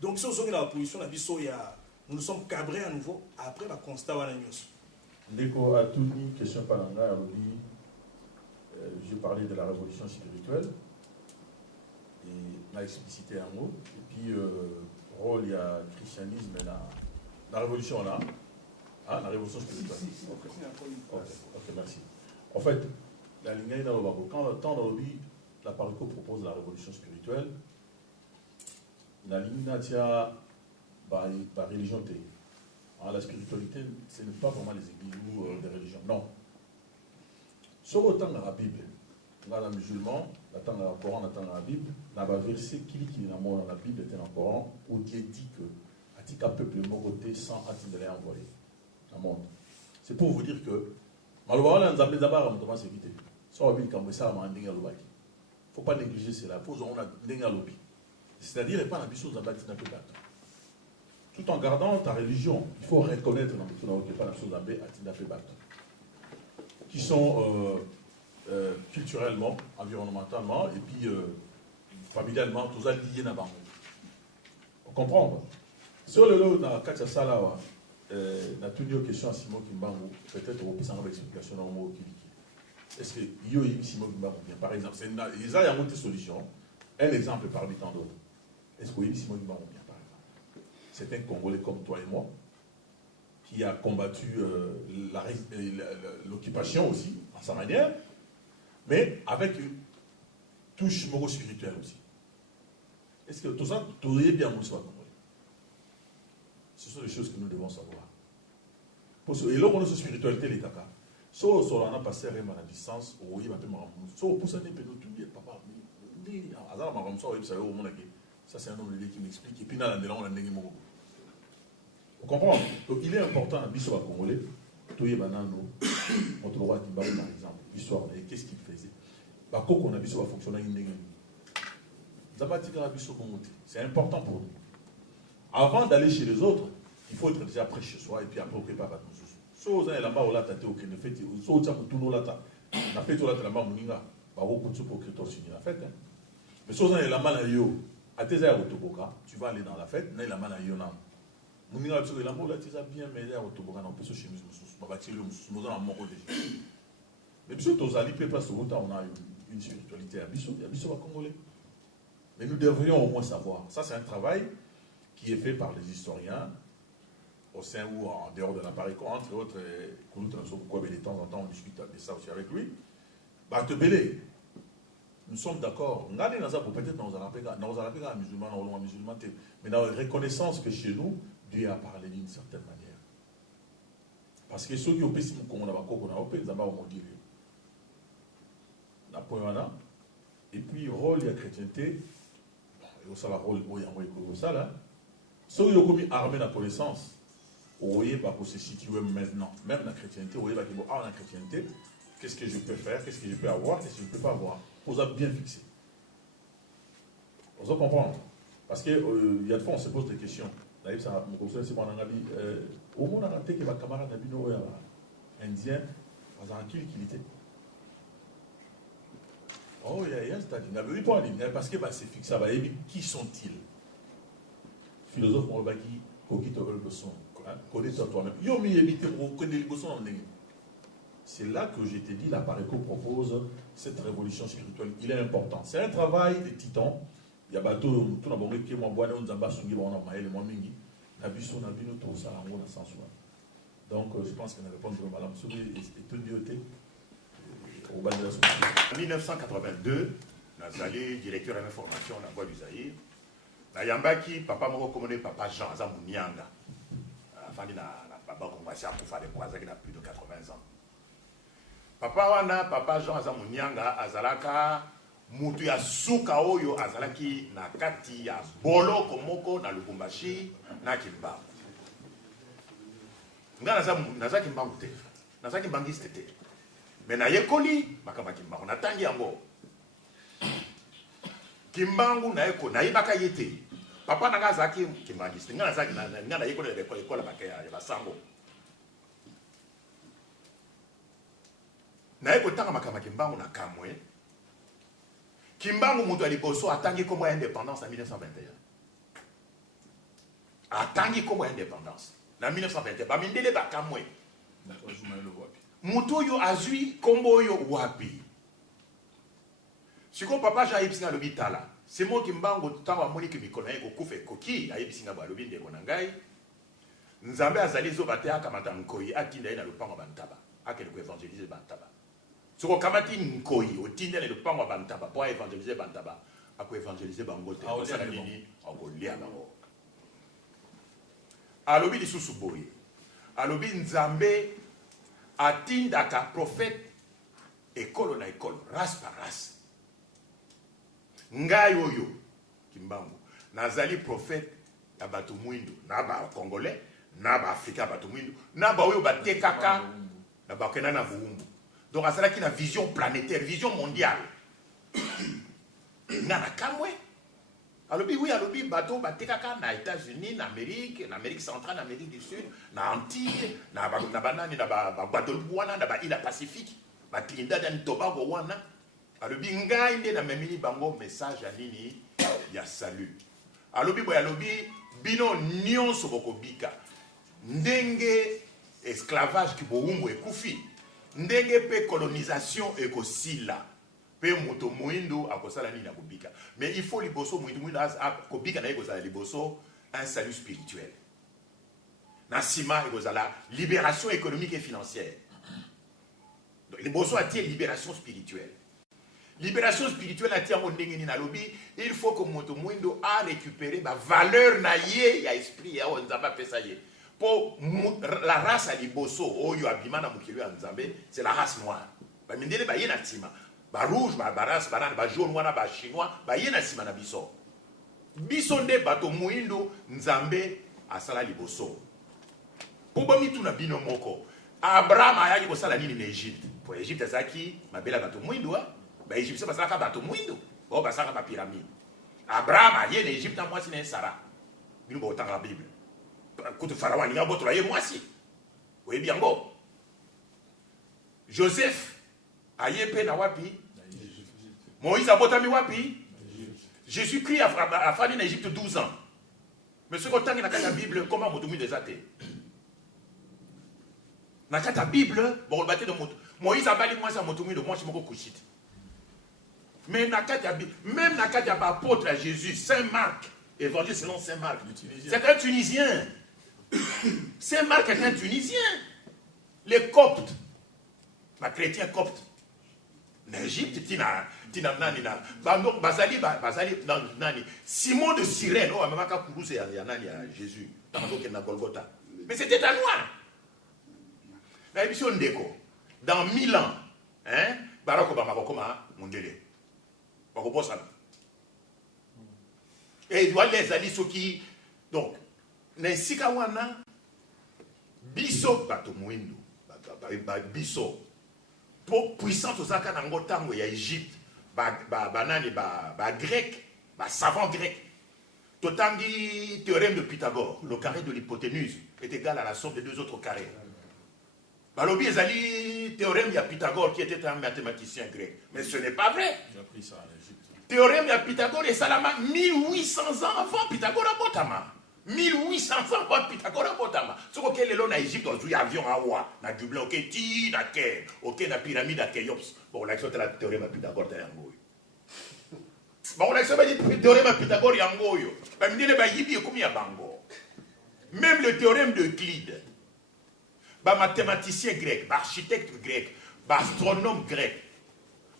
Donc si on est dans la position, nous nous sommes cabrés à nouveau après le constat de la news. Ndeko a tout dit, question Palanga, je parlais de la révolution spirituelle, et m'a explicité un mot, et puis rôle, il y a christianisme et la révolution là, la révolution spirituelle. Ok, merci. En fait, la ligne est dans le bateau. Quand dans le lobby, la Parico propose la révolution spirituelle, la ligne n'a pas religion. La spiritualité, ce n'est pas vraiment les églises ou des religions. Non. Sur autant dans la Bible, dans la musulman, dans le Coran, dans la Bible, dans le verset qui est dans la Bible, dans le Coran, où Dieu dit que Atika peuple moroté sans attirer envoyé dans le monde. C'est pour vous dire que malheureusement, nous avons des abarres à s'éviter. Soit il ne faut pas négliger cela. Il faut que c'est-à-dire qu'il n'y a pas d'ambition de bâtir un peu battre. Tout en gardant ta religion, il faut reconnaître qu'il n'y a pas d'ambition de bâtir battre. Qui sont culturellement, environnementalement et puis familialement, tous liés dans le monde. On comprend. Sur le lot, dans Katia Salawa, on a tenu une question à Simon Kimbangu, peut-être au plus en explication dans le mot Kiliki. Est-ce que Yo et Simon Kimbangu, par exemple, ils ont une solution, un exemple parmi tant d'autres. Est-ce que Simon Kimbangu, par exemple, c'est un Congolais comme toi et moi, qui a combattu l'occupation aussi, à sa manière, mais avec une touche moro-spirituelle aussi. Est-ce que tout ça, tout est bien mon soi? Ce sont des choses que nous devons savoir. Et là, on a cette spiritualité, les takas. So, on a passé à la distance, oui, on a pour ça, papa, ça c'est un homme qui m'explique, et puis là, on a un vous comprenez? Donc il est important, l'histoire congolais, tout est maintenant, notre roi Kimbangu par exemple, l'histoire, et qu'est-ce qu'il faisait? Qu'on a vu sur la fonction c'est important pour nous. Avant d'aller chez les autres, il faut être déjà prêt chez soi et puis après, préparer notre chose. Si vous avez là-bas, vous avez fait, si vous avez tout là-bas, la fête là-bas, mais si vous avez là-bas, tu vas aller dans la fête, vous avez là-bas, bien, mais il y a mais bien on a une spiritualité à congolais. Mais nous devrions au moins savoir. Ça, c'est un travail qui est fait par les historiens, au sein ou en dehors de l'appareil, entre autres, de temps en temps, on discute de ça aussi avec lui. Nous sommes d'accord. Peut-être dans un musulman, mais dans la reconnaissance que chez nous, Dieu a parlé d'une certaine manière. Parce que ceux qui ont payé comme on a dit, et puis rôle de la chrétienté, et aussi le rôle de ça, ceux qui ont commis armé la connaissance, vous voyez pour se situer maintenant, même la chrétienté, vous voyez la chrétienté, qu'est-ce que je peux faire, qu'est-ce que je peux avoir, qu'est-ce que je ne peux pas avoir, vous avez bien fixé. Vous comprenez? Parce qu'il y a de fois on se pose des questions. D'ailleurs, ça me concerne, c'est mon ami. Au moins, on a raté que ma camarade indien, qu'il était. Oh, il y a un stade. Il n'avait pas en ligne, parce que c'est fixé. Qui sont-ils? Philosophe Morobaki, Kokito Olboson. Connais-toi toi-même. C'est là que je t'ai dit, la Pareco propose cette révolution spirituelle. Il est important. C'est un travail de titan. Il y a bateau, tout le monde qui est moi, on a sungi, on a maïl, moi mingi. Nabiso, nabino, tout ça, on a sans soi. Donc, je pense qu'on a répondu à Madame Soubé et tout Dioté. En 1982, nazali directeur de l'information dans la voie du Zaïre. Na yambaki papa moko commandé papa Jean Aza Mounianga. Afandi na papa commencé à faire des croisades qui a plus de 80 ans. Papa Jean Aza Mounianga azalaka mutu ya suka oyo azalaki na kati ya bolo komoko na Lubumbashi na Kimbangu. Nga nazaki Kimbangu te. Nazaki Mbangiste te. Mais na yekoli makamba Kimbangu na tangi yango. Kimbangu na yeko na yibaka yete. Papa nanga azaki Kimbangiste. Nga nazaki na yekoli ya école bakaya ya basango. Na yeko tanga makamba Kimbangu na kamwe. Kimbangu mutu aliboso atangi komo ya indépendance en 1921. Atangi komo ya indépendance na 1921. Ba mindele ba kamwe. Mutu yo azui kombo yo wapi. Siko papa ja yebsinga lobi tala. C'est moi Kimbangu tawa moni ke mikona yeko kufe koki ayebsinga ba lobi ndeko na ngai. Nzambe azali zo batea kamata nkoyi atinda na lupango bantaba. Akele ko évangéliser bantaba. Soko kamati nkoyi otinda na lupango bantaba pour évangéliser bantaba. Ako évangéliser bango te. Osala nini akolia bango. Alobi lisusu boye. Alobi Nzambe atindaka prophète école na école, race par race. Ngai oyo Kimbangu nazali prophète ya bato mwindu na ba congolais na ba africain bato mwindu na ba oyo batekaka na ba kena na buumbu. Donc azalaki na vision planétaire, vision mondiale. Na kamwe alobi oui alobi bato batekaka na États-Unis, na Amérique centrale, na Amérique du Sud, na Antilles, na banani na ba Guadeloupe wana na ba île Pacifique, ba Trinidad and Tobago wana. Alobi ngai nde na memini bango message ya nini ya salut. Alobi boy alobi bino nyonso bokobika. Ndenge esclavage ki boumbu ekufi. Ndenge pe colonisation ekosila. Pe moto muindu akosala nini akobika. Mais il faut liboso muindu akobika na ekozala liboso un salut spirituel. Na sima ekozala libération économique et financière. Donc liboso atie libération spirituelle. Libération spirituelle à tiamo ndenge na lobi, il faut que moto mwindo a récupéré la valeur na ye ya esprit ya Nzamba pesa ye. Pour la race à liboso oyo abimana mukelu ya Nzambe, c'est la race noire. Ba mindele ba ye na tima, ba rouge, ba race banane, ba jaune wana ba chinois, ba ye na tima na biso. Biso nde bato mwindo Nzambe asala liboso. Pour ba mitu na bino moko, Abraham ayaki ko sala nini na Égypte. Pour Égypte azaki mabela bato mwindo wa. Les Égyptiens basaka bato mwindo o basaka ba pyramide. Abraham aye na Égypte mwasi na Sarah. Bino ba otanga la Bible. Kutu Pharaon ni ngabo to ye mwasi. Oui bien go. Joseph aye pe na wapi? Moïse abotami wapi? Jésus-Christ a fallu en Égypte 12 ans. Mais ce qu'on tanga na la Bible comment moto mwindo ezate? Na kata Bible bon baté de moto. Moïse abali mwasi moto mwindo mwasi moko kushite. Mais même Nakadia apôtre à Jésus, Saint Marc, évangile selon Saint Marc, c'est un Tunisien. Saint Marc est un Tunisien. Les Coptes, les chrétiens Coptes, en Égypte, Simon de Cyrène, Jésus, mais c'était un noir. Dans 1000 ans, Barack Obama va Mondele. Et il doit les allier ceux qui. Donc, Nensika wana, biso bato mwindo, biso, pour puissance aux akana ngotango ya Égypte, banani, grec, savant grec. Totangi théorème de Pythagore, le carré de l'hypoténuse est égal à la somme des deux autres carrés. Balobi ezali théorème de Pythagore qui était un mathématicien grec. Mais ce n'est pas vrai. J'ai appris ça en Égypte. Théorème de Pythagore et Salama 1800 ans avant Pythagore à Botama. 1800 ans avant Pythagore à Botama. Ce qu'on est là en Égypte, on joue avion à Wa, na Dublin, ok, ti, na Caire, ok, na pyramide à Khéops. Bon, on a accepté la théorème de Pythagore à Yangoyo. Bon, on a accepté la théorème de Pythagore à Yangoyo. Mais il y a yibi et combien bango. Même le théorème de Euclide. Mathématicien grec, architecte grec, astronome grec,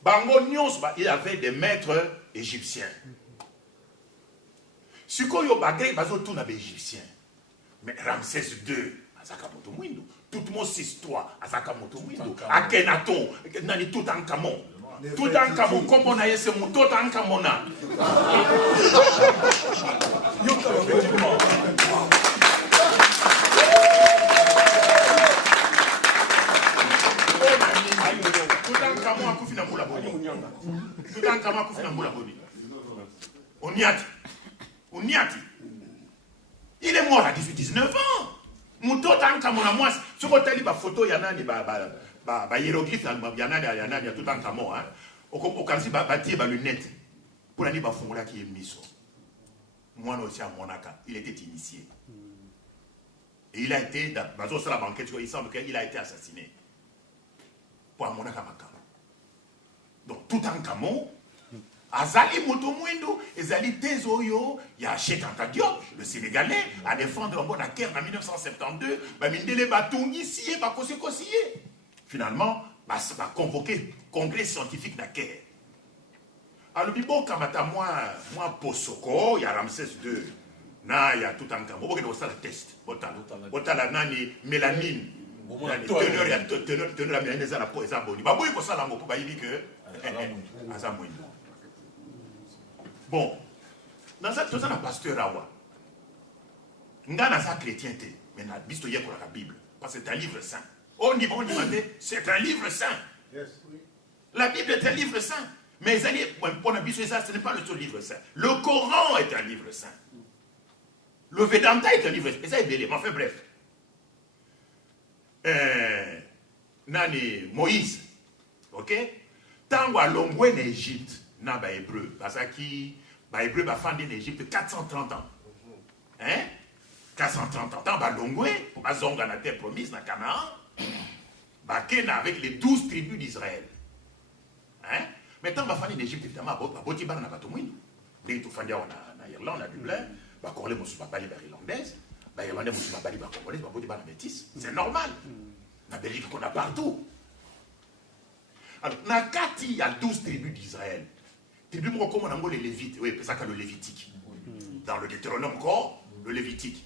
Bango nyons, il y avait des maîtres égyptiens. Si vous avez tout les égyptiens, mais Ramsès II, Azakamoto Mwindo, tout le monde 6-3, Azakamoto Mwindo, Akhenaton, Nani tout en Kamon. Tout en Kamon, comme on a eu ce mot, tout en Kamona. Il est mort à 18-19 ans. Mouto tanka mona moi, ce que tu as dit, la photo, il y en a des hiéroglyphes, il y en a tout en camon. Au cas où il y a des lunettes, pour la niba fongola qui est miso. Moi aussi à Monaka, il était initié. Et il a été, dans la banquette, il semble qu'il a été assassiné. Pour Monaka Makam. Donc tout en camon, Azali Moto Mwendo, Azali Tezoyo, il y a Cheikh Anta Diop, le Sénégalais, à défendre en bonne guerre en 1972, Mindele Batongi, Sié, Bakosé Kosié. Finalement, va convoquer congrès scientifique d'Aker. Alors, bon, Kamata, moi, Posoko, il y a Ramsès II, il y a tout un camon, il y a le test, Botala, Nani, mélanine, teneur la mélanine, la peau, et abonné. Bah, oui, pour ça, là, on peut dire que. Bon, dans ça, tout ça, le pasteur Awa. Nous avons chrétien, mais nous avons la Bible, parce que c'est un livre saint. On dit, c'est un livre saint. La Bible est un livre saint. Mais pour la Bible, ce n'est pas le seul livre saint. Le Coran est un livre saint. Le Vedanta est un livre saint. Et ça est belé, mais enfin bref. Nani, Moïse, ok? Tant que l'on est en Égypte, na ba hébreu, parce que hébreu ba fandi en Égypte 430 ans. Hein? 430 ans. Tant ba longwe, pour ba zonga na terre promise na Canaan, ba kena avec les 12 tribus d'Israël. Hein? Mais tant ba fandi en Égypte, évidemment, ba boti ba na bato mwindu. Dès tout fandi na Irlande, na Dublin, ba Congolais musu ba bali ba Irlandaise, ba Irlandais musu ba bali ba Congolais, ba boti ba na métis. C'est normal. Na Belgique qu'on a partout. Alors, il y a 12 tribus d'Israël. Tribus, comme on a les Lévites. Oui, c'est ça que le Lévitique. Dans le Deutéronome, encore, le Lévitique.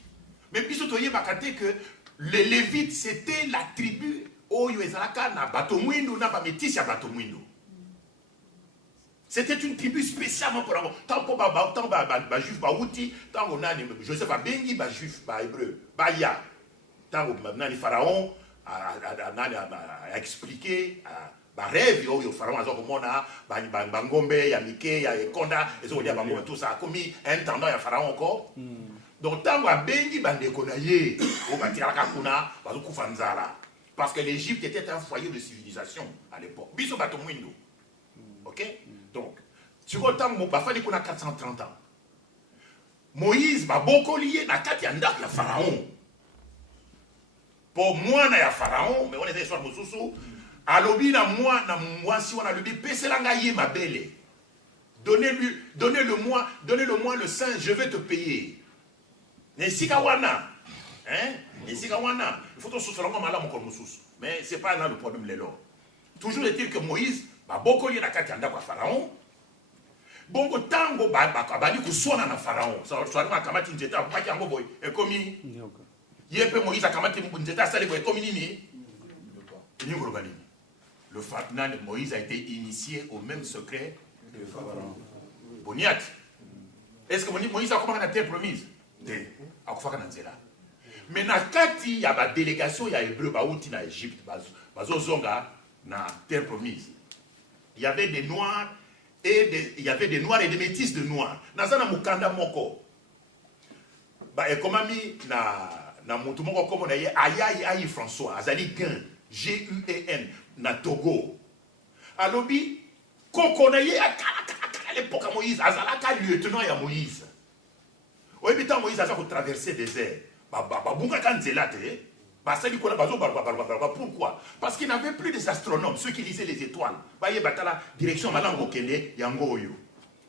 Mais puis, surtout, il y a que les Lévites, c'était la tribu où il y a Batomwindo, n'a pas métis, il y a Batomwindo. C'était une tribu spécialement pour avoir. Tant pour les juifs, tant qu'on a Joseph Abengi, les juifs, les hébreux, les ya. Tant qu'on a les pharaons, a expliqué, ba rêve yo pharaon azo komona ba ngombe ya mike ya ekonda ezo dia ba tout ça comme intendant ya pharaon encore donc tango abengi bandeko na ye o batira ka kuna bazo kufa nzala parce que l'Égypte était un foyer de civilisation à l'époque biso bato mwindo. OK, donc tu vois tango ba fali kuna 430 ans Moïse ba boko lié na kati ya ndak ya pharaon pour moi na ya pharaon mais on était sur mosusu. Alobi na moi si on a le peselanga ye ma belle. Donnez-le-moi le sein, je vais te payer. Nesikawana. Hein? Nesikawana. Il faut que ce soit malade comme sous. Mais c'est pas là le problème les lots. Toujours est-il que Moïse ba boko li na katanda kwa pharaon. Bongo tango ba bali kusona na pharaon. Ça soit na kamati nzeta pa kiango boy. E komi. Yepe Moïse akamati nzeta sale boy komi nini? Ni globali. Le Fatnan Moïse a été initié au même secret que le Pharaon. Boniat. Est-ce que Moïse a commencé la terre promise? Mais na kati il y a une délégation, il y a hébreu baouti na Égypte, bazozonga na terre promise. Il y avait des noirs et des métis de noirs. Nazana mukanda moko. Ba ekomami na mutu moko comme on a Ayayi François, azali Gain, G-U-E-N. Na Togo. Alobi, kokonaye à l'époque à Moïse, azalaka lieutenant ya Moïse. Oui, mais tant Moïse a traversé le désert. Pourquoi? Parce qu'il n'avait plus des astronomes, ceux qui lisaient les étoiles. Direction Malango Kende, Yangoyo.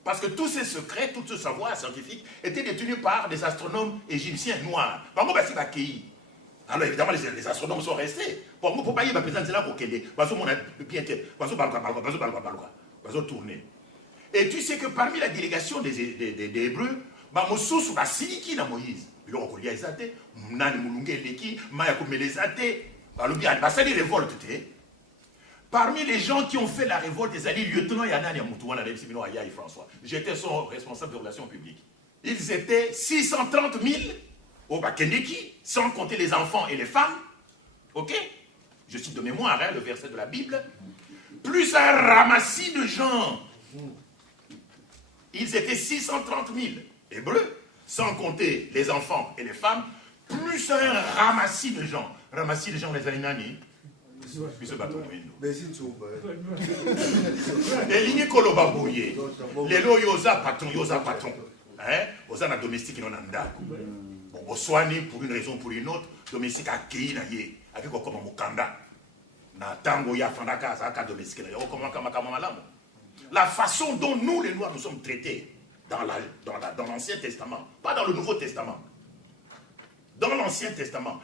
Parce que tous ces secrets, tout ce savoir scientifique était détenu par des astronomes égyptiens noirs. Alors évidemment, les astronomes sont restés. Pour moi, il y a président là pour qu'elle ait. Parce que mon bien tourner. Et tu sais que parmi la délégation des Hébreux, Mosous va Siliki na Moïse. Il a reconnu Isate, Nani Moulungue Leki, Maya Komelezate, Basali révolte. Parmi les gens qui ont fait la révolte, les alliés lieutenant Yanani Amoutouan, François. J'étais son responsable de relations publiques. Ils étaient 630 000 au Bakendeki, sans compter les enfants et les femmes. Ok? Je cite de mémoire le verset de la Bible. Plus un ramassis de gens. Ils étaient 630 000 hébreux, sans compter les enfants et les femmes, plus un ramassis de gens. Ramassis de gens, les Alinani. Et ligné Koloba Boye. Les lois yosa patron. Osa na domestique non anda. Bon, Oswani, pour une raison ou pour une autre, domestique a accueilli na ye, avec comme Mukanda. Na tango ya fandaka, ça a domestique na ye, comme malamu. La façon dont nous, les Noirs, nous sommes traités dans l'Ancien Testament, pas dans le Nouveau Testament, dans l'Ancien Testament,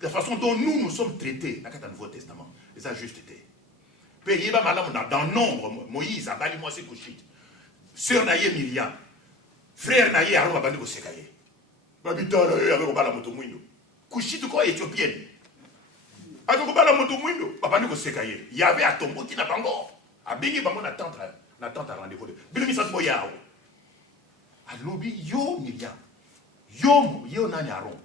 la façon dont nous sommes traités dans le Nouveau Testament, et ça a juste été. Dans nombre, Moïse, Abali, moi c'est Kushit, sœur Naye Myriam, frère Naye Aron Abani Kosekaye, Babita Naye avec Obala Motomouindo, Kushit quoi éthiopienne, avec Obala Motomouindo, Abani Kosekaye, il y avait à Tombo qui n'a pas encore. A Bengi Bango n'attente à rendez-vous. Bilumisat Moyao. A Lobi, yo Myriam. Yo Nani Aron.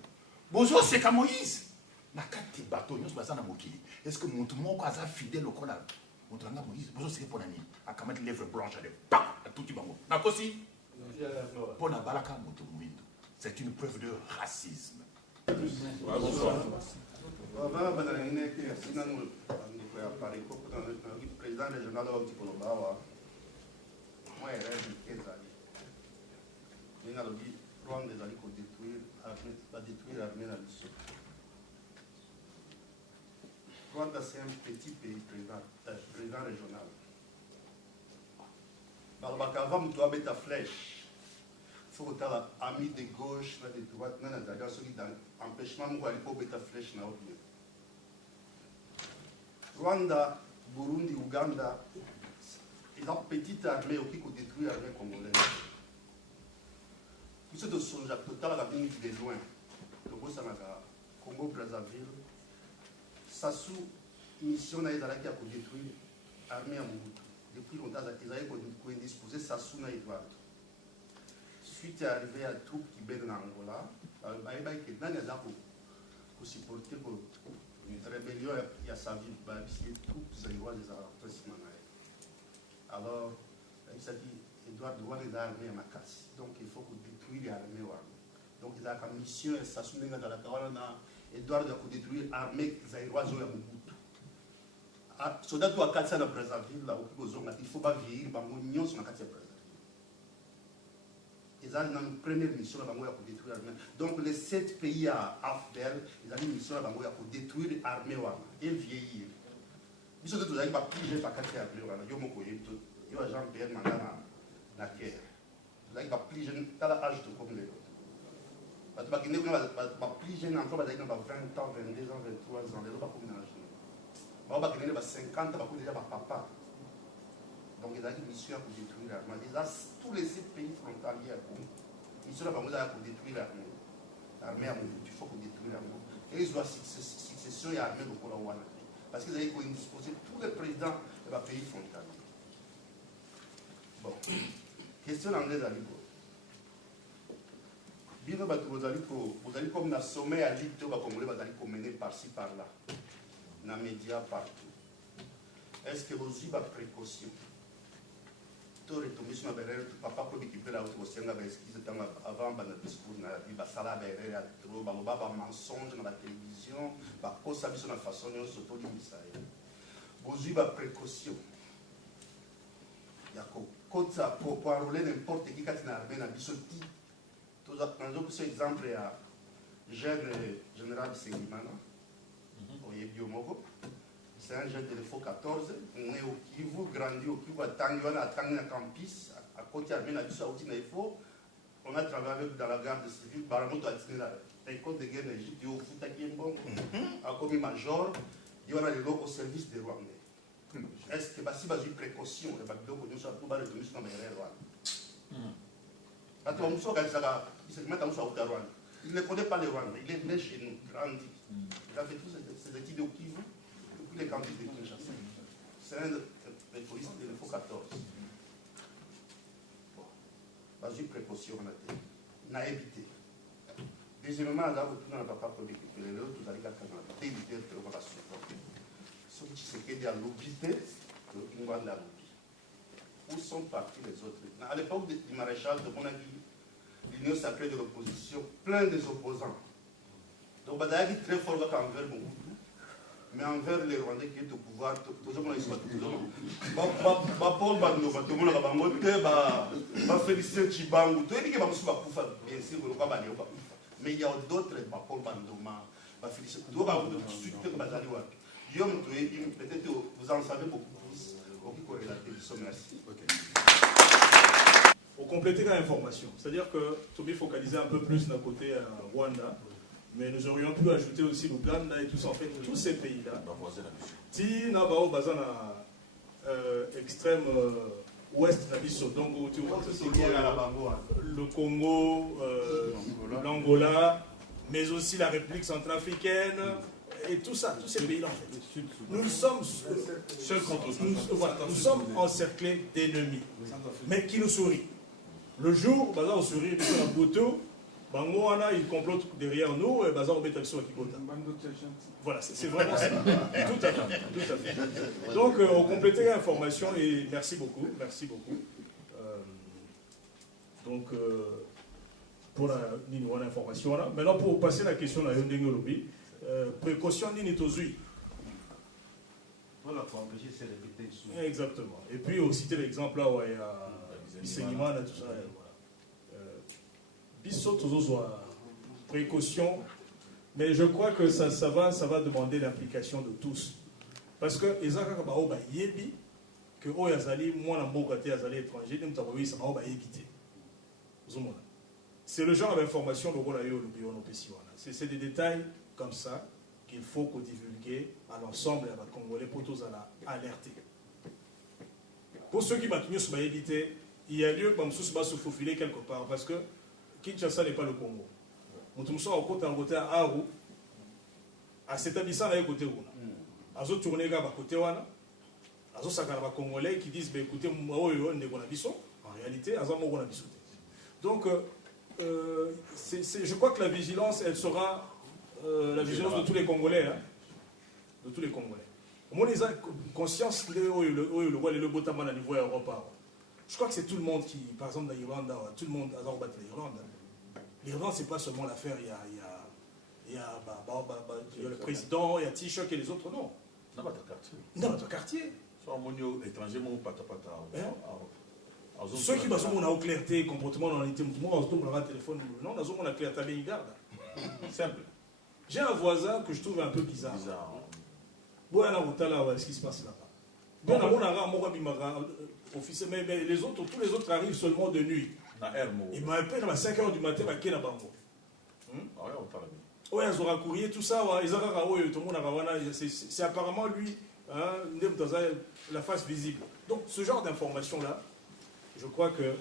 Bozo c'est qu'à Moïse. Nakati bateau, nous sommes à Mokili. Est-ce que mon mot a fidèle au collage? Montranga Moïse. Bozo c'est pour Nani. A Kamat lèvres blanches à des pas à tout Bango. Nakosi. Pour la Balaka Motomouindo. C'est une preuve de racisme. Bonsoir. Président régional de Kolobawa, moi, je rêve de 15 années. Il y a le plan des alliés pour détruire l'armée dans le sud. Rwanda, c'est un petit pays président régional. Avant, tu as ta flèche. Il faut que tu aies ami de gauche, de droite, dans l'empêchement, tu as ta flèche. Rwanda, Burundi, Ouganda, ils ont une petite armée qui peut détruire l'armée congolaise. Tout ce de songe total à la ligne de loin. Le Congo, Brazzaville, Sassou, mission à Ezalaki pour détruire l'armée à Mobutu. Depuis longtemps, ils avaient indisposé Sassou na Edouard. Suite à l'arrivée à troupes qui baignent en Angola, il y a des gens pour supporter une rébellion, il y a sa vie, les troupes zaïroises les arabes. Alors, il s'est dit, Edouard doit les armées à Makassi. Donc, il faut détruire l'armée. Donc, il a comme mission, et ça se met dans la parole, Edouard doit détruire l'armée zaïroise à Mobutu. Soldat doit casser la Brazzaville, il ne faut pas vieillir, il faut pas casser la Brazzaville. Ils ont une première mission pour détruire l'armée. Donc les 7 pays à AFDEL, ils ont une mission pour détruire l'armée et vieillir. Ils sont tous les gens qui ont fait l'armée. Ils ont Jean-Pierre Mandana na guerre. Ils ont plus jeune, dans l'âge de comme les autres. Parce que les plus jeunes encore, ils ont 20 ans, 22 ans, 23 ans, les autres pas comme l'âge. Ils ont 50 ans, déjà papa. Donc, ils ont une mission pour détruire l'armée. Ils ont tous les 7 pays frontaliers à Congo. Ils sont là pour détruire l'armée. L'armée à Mobutu, il faut détruire l'armée. Et ils ont succession et l'armée de Kolawana. Parce qu'ils avaient indisposé tous les présidents de la pays frontalier. Bon. Question anglaise à l'Igo. Bien, vous allez comme dans le sommet à l'île, vous allez mener par-ci, par-là. Dans les médias, partout. Est-ce que vous avez des précautions? Sur papa peut équiper la haute avant le discours na sala berere trop baloba mensonge na la télévision ba kosa biso na façon de se tolimisa bozui ba précaution ya ko kota pour parler n'importe qui quand na armée na biso ti to za prendre ce exemple ya jeune général Sengimana oyebi omoko. C'est un jeune de l'EFO 14, on est au Kivu, grandi au Kivu, à Tangi campus, à côté de l'Armée, on a travaillé dans la garde civile, Baramoto a tenu là. école de guerre en Égypte, il y a Futaki Mbongo, a commis major, il y en a les locaux au service des Rwandais. Est-ce que si vous avez une précaution, vous avez retenu sur la retenu sur la Rwanda. Quand on se met à Rwanda, il ne connaît pas les Rwandais, il est né chez nous, grandi. Il a fait tous ses études au Kivu, depuis les campus de Kinshasa. C'est un des touristes de l'INFO 14. Bah, j'ai une précaution, on a évité. Deuxièmement, là, vous n'avez pas pour l'équipe, les autres, vous allez éviter de faire la suite. Ce qui se fait à l'obité, le Kingoan de la Lobby. Où sont partis les autres? À l'époque du maréchal de Monagui, l'Union sacrée de l'opposition, plein des opposants. Donc, il est très fort envers Mobutu, mais envers les Rwandais qui étaient au pouvoir, tout le monde Paul Bandoba, tout le monde a bangoté, Félicien Chibangu, tout le monde a bien sûr, mais il y a d'autres, Paul Bandoma, Félicien, tout le monde a suite que peut-être vous en savez beaucoup plus, merci. Pour compléter l'information, c'est-à-dire que Tobi focalisait un peu plus d'un côté à Rwanda, mais nous aurions pu ajouter aussi l'Ouganda et tout ça, en fait, tous ces pays-là. Si nous avons extrême ouest, donc le Congo, l'Angola, mais aussi la République centrafricaine, et tout ça, tous ces pays-là, en fait. Nous sommes nous sommes encerclés d'ennemis, mais qui nous sourient. Le jour, on sourit sur la photo, ils complotent derrière nous, et on met sur Kikota. Voilà, c'est vraiment ça. Tout à fait. Donc, on complétait l'information et merci beaucoup. Pour l'information. Maintenant, pour passer à la question de la Yondengolobi, précaution ni tozui. Voilà, pour empêcher ces répétitions. Exactement. Et puis, on citait l'exemple là où il y a Bissenima, tout ça. Précaution, mais je crois que ça va demander l'implication de tous. Parce que que c'est le genre d'information c'est des détails comme ça qu'il faut qu'on divulgue à l'ensemble des Congolais pour tous alerter. Pour ceux qui sont éviter, il y a lieu que se faufiler quelque part parce que Kinshasa n'est pas le Congo. Nous sommes au côté à Aru, à cet établissement là côté où azo tourner gars côté wana azo sakala Congolais qui disent écoutez moi en réalité azo mo na biso. Donc je crois que la vigilance elle sera la vigilance de tous les Congolais de tous les Congolais. Au moins les conscience le botamana niveau européen. Je crois que c'est tout le monde qui, par exemple, dans l'Irlande, tout le monde a battu l'Irlande. L'Irlande, ce n'est pas seulement l'affaire, il y a le président, il y a Taoiseach et les autres, non. Dans votre quartier. Ceux qui ont une clarté, comportement dans les témoins, tout le monde a un téléphone. Non, nous avons la clarté à garde. Simple. J'ai un voisin que je trouve un peu bizarre. Bon, ce qui se passe là-bas. Mais les autres, tous les autres arrivent seulement de nuit. Il m'a appelé à 5h du matin à Kenabango. Oui, ils aura courrier, tout ça. C'est apparemment lui, la face visible. Donc, ce genre d'information-là, je crois que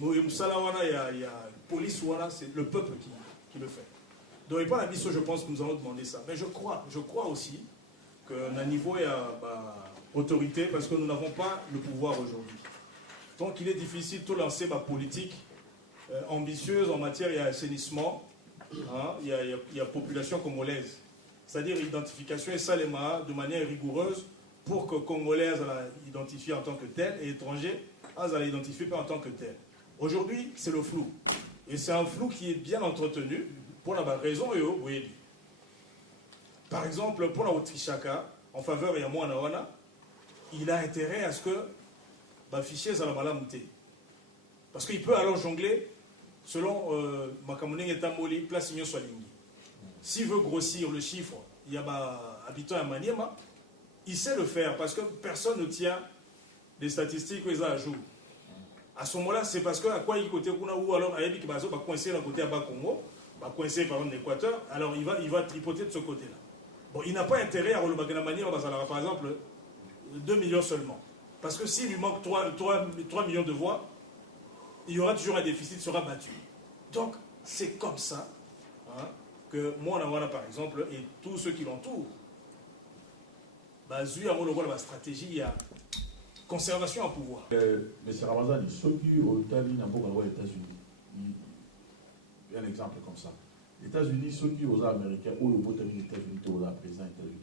il y a police, c'est le peuple qui le fait. Donc, il n'y a pas la mission, je pense que nous allons demander ça. Mais je crois aussi qu'à niveau, il y a autorité, parce que nous n'avons pas le pouvoir aujourd'hui. Donc il est difficile de lancer ma politique ambitieuse en matière d'assainissement. Il y a population congolaise. C'est-à-dire identification et salema de manière rigoureuse pour que Congolais identifient en tant que tel et étrangers identifiés en tant que tel. Aujourd'hui, c'est le flou. Et c'est un flou qui est bien entretenu pour la raison et au oui. Par exemple, pour la Autrichaka, en faveur de Yamouanawana, il a intérêt à ce que le fichier soit malamouté. Parce qu'il peut alors jongler selon Makamouné et Tamboli, place Igno Solingi. S'il veut grossir le chiffre, il y a habitant à Maniema, il sait le faire parce que personne ne tient les statistiques qu'ils ont à jour. À ce moment-là, c'est parce que à quoi il côté ou alors à Yabi qui va coincer dans côté à Bakongo, coincé par exemple l'Équateur, alors il va tripoter de ce côté-là. Bon, il n'a pas intérêt à relever la manière, par exemple, 2 millions seulement. Parce que s'il lui manque 3 millions de voix, il y aura toujours un déficit, sera battu. Donc, c'est comme ça que moi, par exemple, et tous ceux qui l'entourent, Zui a la stratégie, il y a conservation en pouvoir. Monsieur Ramazani, ceux qui ont été aux États-Unis, il y a un exemple comme ça. Les États-Unis, ceux qui aux Américains, ou le bout des États-Unis, aux présidents des États-Unis.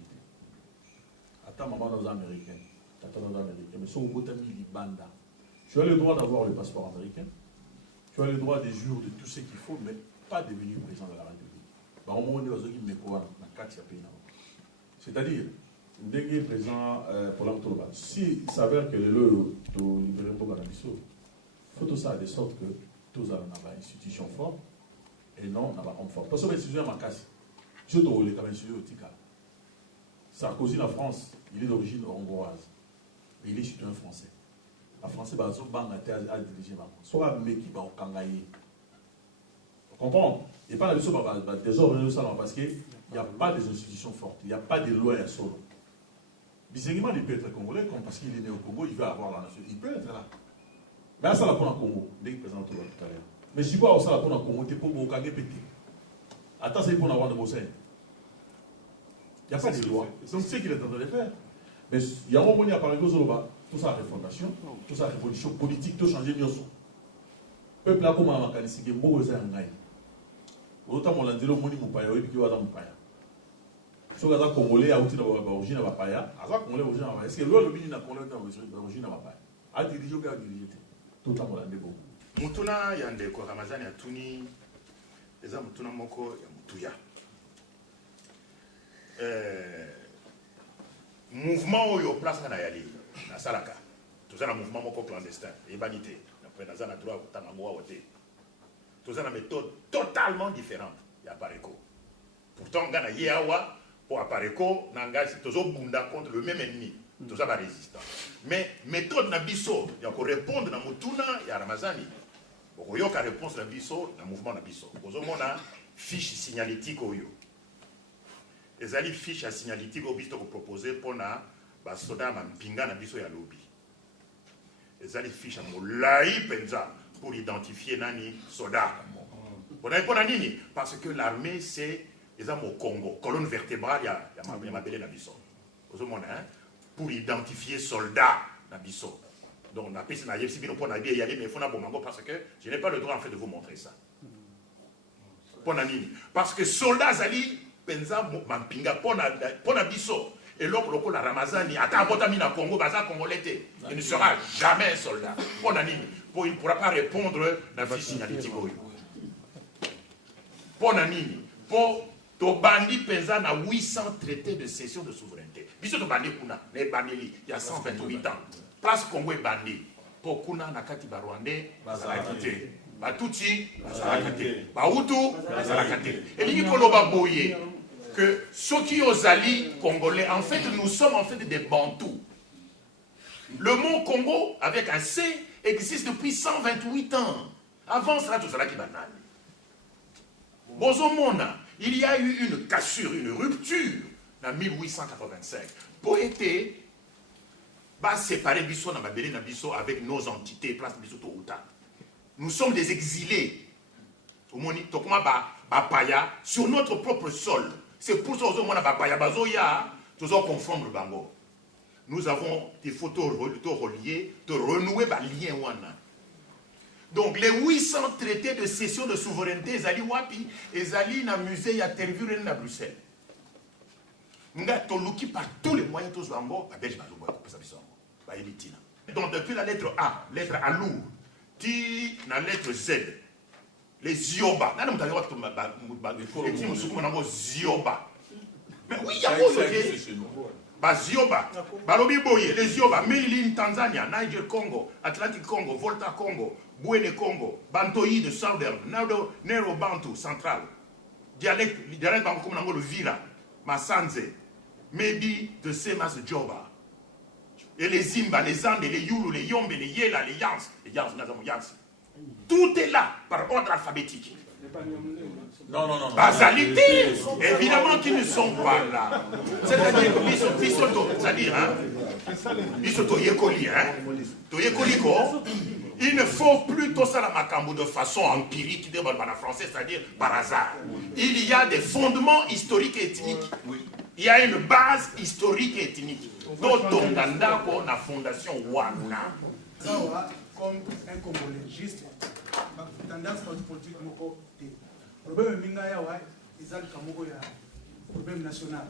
Attends, maman, aux Américains. Mais ceux au bout des Banda. Tu as le droit d'avoir le passeport américain. Tu as le droit des jours de tout ce qu'il faut, mais pas devenir président de la République. C'est-à-dire, dès président pour l'Antoloba, s'il s'avère que le libéral il faut tout ça de sorte que tous ont une institution forte et non on a homme fort. Parce que l'institution est casse. Je dois le comme institution au Tika. Sarkozy en France, il est d'origine hongroise, mais il est citoyen français. En français, il a dirigé soit un mec qui va au Kangaï. Vous comprenez? Et pas la mission désordre parce qu'il n'y a pas des institutions fortes, il n'y a pas de lois à solo. Bizarrement, il peut être congolais, parce qu'il est né au Congo, il veut avoir la nation. Il peut être là. Mais ça, c'est pour le Congo, dès qu'il présente tout à l'heure. Mais si quoi, ça, pour le Congo, c'est pour le Congo pété. Attends, c'est pour avoir de Bossin. Il n'y a pas de loi. Donc, c'est ce qu'il est en train de faire. Mais il y a un moment où il y a par exemple, tout ça, refondation, tout ça, révolution politique, tout changer de son. Peuple là, comme un mécanisme, il y a beaucoup de gens. Autant mon landelo moni mupaya oui qui va dans mupaya. So gaza congolais a outil d'origine à mupaya, aza congolais origine à mupaya. Est-ce que le bini na congolais d'origine à mupaya? A dirigé ou a dirigé tout à mon landelo. Mutuna yande ko Ramazani atuni eza mutuna moko ya mutuya. Mouvement oyo place na yali na salaka. Tout ça na mouvement moko clandestin, ebanité. Après na za na droit kutana ngo wote. Tout ça, une méthode totalement différente. Il y a Pareco. Pourtant, on a Yeawa pour Pareco, on a contre le même ennemi. Tout ça va résister. Mais méthode Nabiso, il y a qu'on répondre dans Mutuna et à Ramazani. Il y a une réponse Nabiso dans le mouvement Nabiso. On a fiche signalétique. Les fiches signalétiques ont proposé pour la soda Mampinga Nabiso et à lobby. Les fiches à Moulaï Penza. Pour identifier Nani Soda. Parce que l'armée, c'est les hommes au Congo. Colonne vertébrale, il y a Mabélé Nabiso. Pour identifier soldats Nabiso. Donc, on a pris ça, mais il faut parce que je n'ai pas le droit en fait de vous montrer ça. Parce que soldats Zali, Penza, Mampinga, pour Nabiso. Et l'autre, la Ramazani, à Congo, Congolais, il ne sera jamais un soldat. Il ne pourra pas répondre à la fiche signalétique. Pour Nanini, pour Tobandi Penza na 800 traités de cession de souveraineté. Biso Tobandi Kuna, il y a 128 ans. Place Congo est bandi. Pour Kuna, Nakati Barwandais, Bazalakate. Batuti, Bazalakate. Bahutu, Bazalakate. Et il faut l'obaboyer que ceux qui ont alliés congolais, en fait, nous sommes en fait des Bantous. Le mot Congo, avec un C, existe depuis 128 ans. Avant cela, tout cela qui banal. Bozomona, il y a eu une cassure, une rupture en 1885. Pour être séparer Bisso dans Mabélé Nabiso avec nos entités, place Bisso Touta. Nous sommes des exilés. Sur notre propre sol. C'est pour ça que nous confondre le bango. Nous avons des photos reliées, de renouer les liens. Donc, les 800 traités de cession de souveraineté, ils allaient wapi, ils allaient dans le musée, à Tervuren, à Bruxelles. Nous avons par tous les moyens, tous les moyens, donc, depuis la lettre A, lettre A lourd, la lettre Z, les Zioba. Mais oui, il y a pas Zioba, Balobi Boye, les Zioba, Meilin, Tanzania, Niger Congo, Atlantic Congo, Volta Congo, Bouene Congo, Bantoï de Southern, Nero Bantu central, dialecte comme le Vira, Masanze, Maybe de Semas Djoba. Et les Zimba, les Andes, les Yulu, les Yombe, les Yela, les Yans, Tout est là par ordre alphabétique. Non, non, non. Basalité, évidemment qu'ils ne sont pas là. C'est-à-dire, Bisoto, c'est-à-dire, hein, Bisoto Yekoli, hein, Toyekoli, il ne faut plus tout ça la makambo de façon empirique, de français, c'est-à-dire par hasard. Il y a des fondements historiques et ethniques. Il y a une base historique et ethnique. D'autres on a fondation Wana. Comme un Congolais, juste, tendance politique, le problème est qu'ils ont un problème national.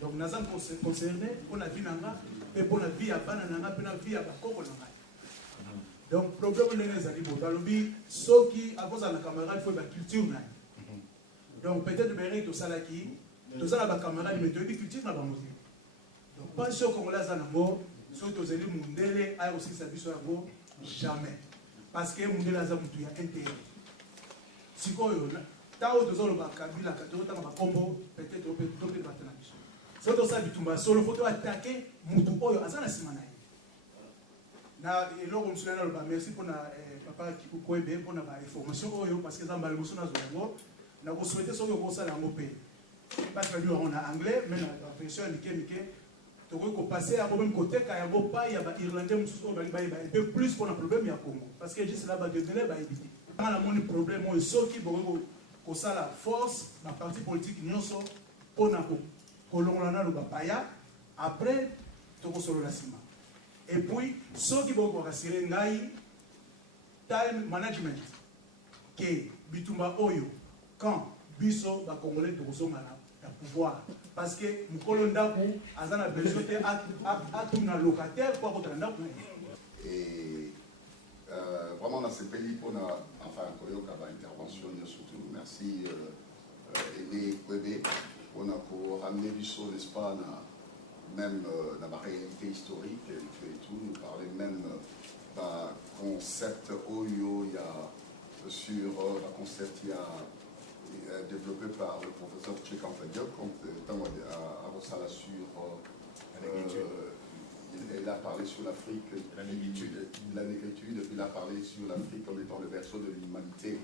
Donc, nous sommes concernés pour la vie et pour la vie à Banana, pour la vie à Bakoko. Donc, le problème est que ceux qui, à cause de la caméra, il faut la culture. Donc, peut-être que tout ça, tout ça, la caméra, il faut la culture. Donc, pas sûr qu'on l'a zanamo, ceux qui ont dit Mundele, a aussi sa vie sur la go, jamais. Parce que Mundele a un intérêt. Si vous avez tant de gens qui ont vu la catégorie, peut-être qu'on peut tomber dans la mission. Si vous avez dit que solo faut attaquer Moutou, Azana Simanaï. Merci pour papa qui pour la information parce que ça m'a émotionné na ko souhaiter so ko ça lango pe pas que nous on a anglais mais la version indiquée to ko passer à même côté ka yango pa ya ba irlandais mususu ba un peu plus pour le problème ya Congo parce que juste là ba de délai ba éviter quand la mon problème on soki ko ça la force la parti politique nyonso pour na ko longolana lo ba paya après to ko solo la sima. Et puis, ceux qui vont rassurer Ngaï, time management, que Bitumba Oyo, quand Biso va Congolais de le pouvoir. Parce que Moukolondakou, Azan a besoin de un locataire pour avoir un Et vraiment, dans ce pays, on a, enfin, Koyoka va intervention surtout. Merci, Aîné Kwebe, on a pour ramener Biso, n'est-ce pas, même dans la réalité historique et tout, nous parler même d'un concept Oyo, il y a sur un concept il y a développé par le professeur Tchekan Fadiok, à Rossala sur il a parlé sur l'Afrique, la négritude, et puis il a parlé sur l'Afrique comme étant le berceau de l'humanité.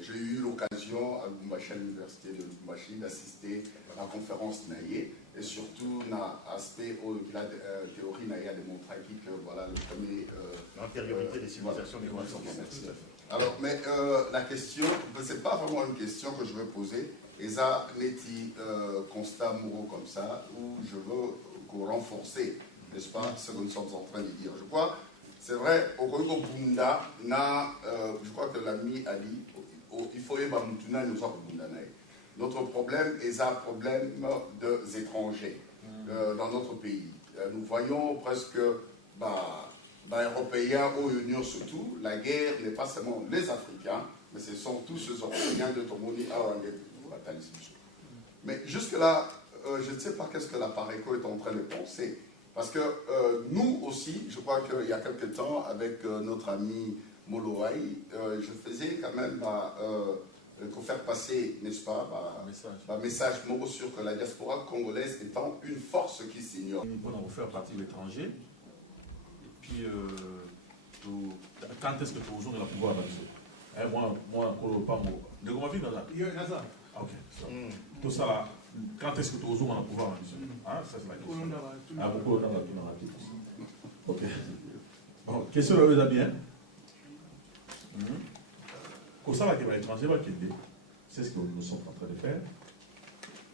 J'ai eu l'occasion à Lubumbashi, à l'université de Lubumbashi, d'assister à la conférence Naye. Et surtout, l'aspect de la théorie Naye a démontré que voilà le premier. L'antériorité des civilisations des voilà, alors, mais la question, ce n'est pas vraiment une question que je veux poser. Et ça, Neti constat mourant comme ça, où je veux renforcer, n'est-ce pas, ce que nous sommes en train de dire. Je crois, c'est vrai, au Congo Bunda, je crois que l'ami a dit, il faut y avoir Moutuna, nous sommes Bunda. Notre problème est un problème des étrangers dans notre pays. Nous voyons presque, Européens, aux Unions surtout, la guerre n'est pas seulement les Africains, mais ce sont tous ces Européens de Tomoni à mais jusque-là, je ne sais pas qu'est-ce que la Pareco est en train de penser. Parce que nous aussi, je crois qu'il y a quelque temps, avec notre ami Moloaï, je faisais quand même pour faire passer, n'est-ce pas, un message sur que la diaspora congolaise étant une force qui s'ignore. On va faire partie de l'étranger. Et puis, quand est-ce que tu as le pouvoir là-dessus? Moi, de comment vivre dans la ok. Tout ça là, quand est-ce que tu as le pouvoir là-dessus? Ça, c'est la question. Beaucoup de gens. Ok. Bon, question là, bien. Comme ça, l'étranger va quitter. C'est ce que nous sommes en train de faire.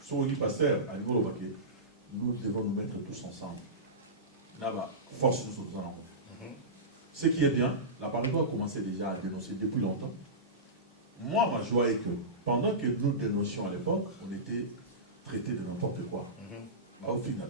Sur le pasteur, à niveau de nous devons nous mettre tous ensemble. Là-bas, force nous sommes ensemble. Ce qui est bien, la parole a commencé déjà à dénoncer depuis longtemps. Moi, ma joie est que pendant que nous dénoncions à l'époque, on était traités de n'importe quoi. Au final,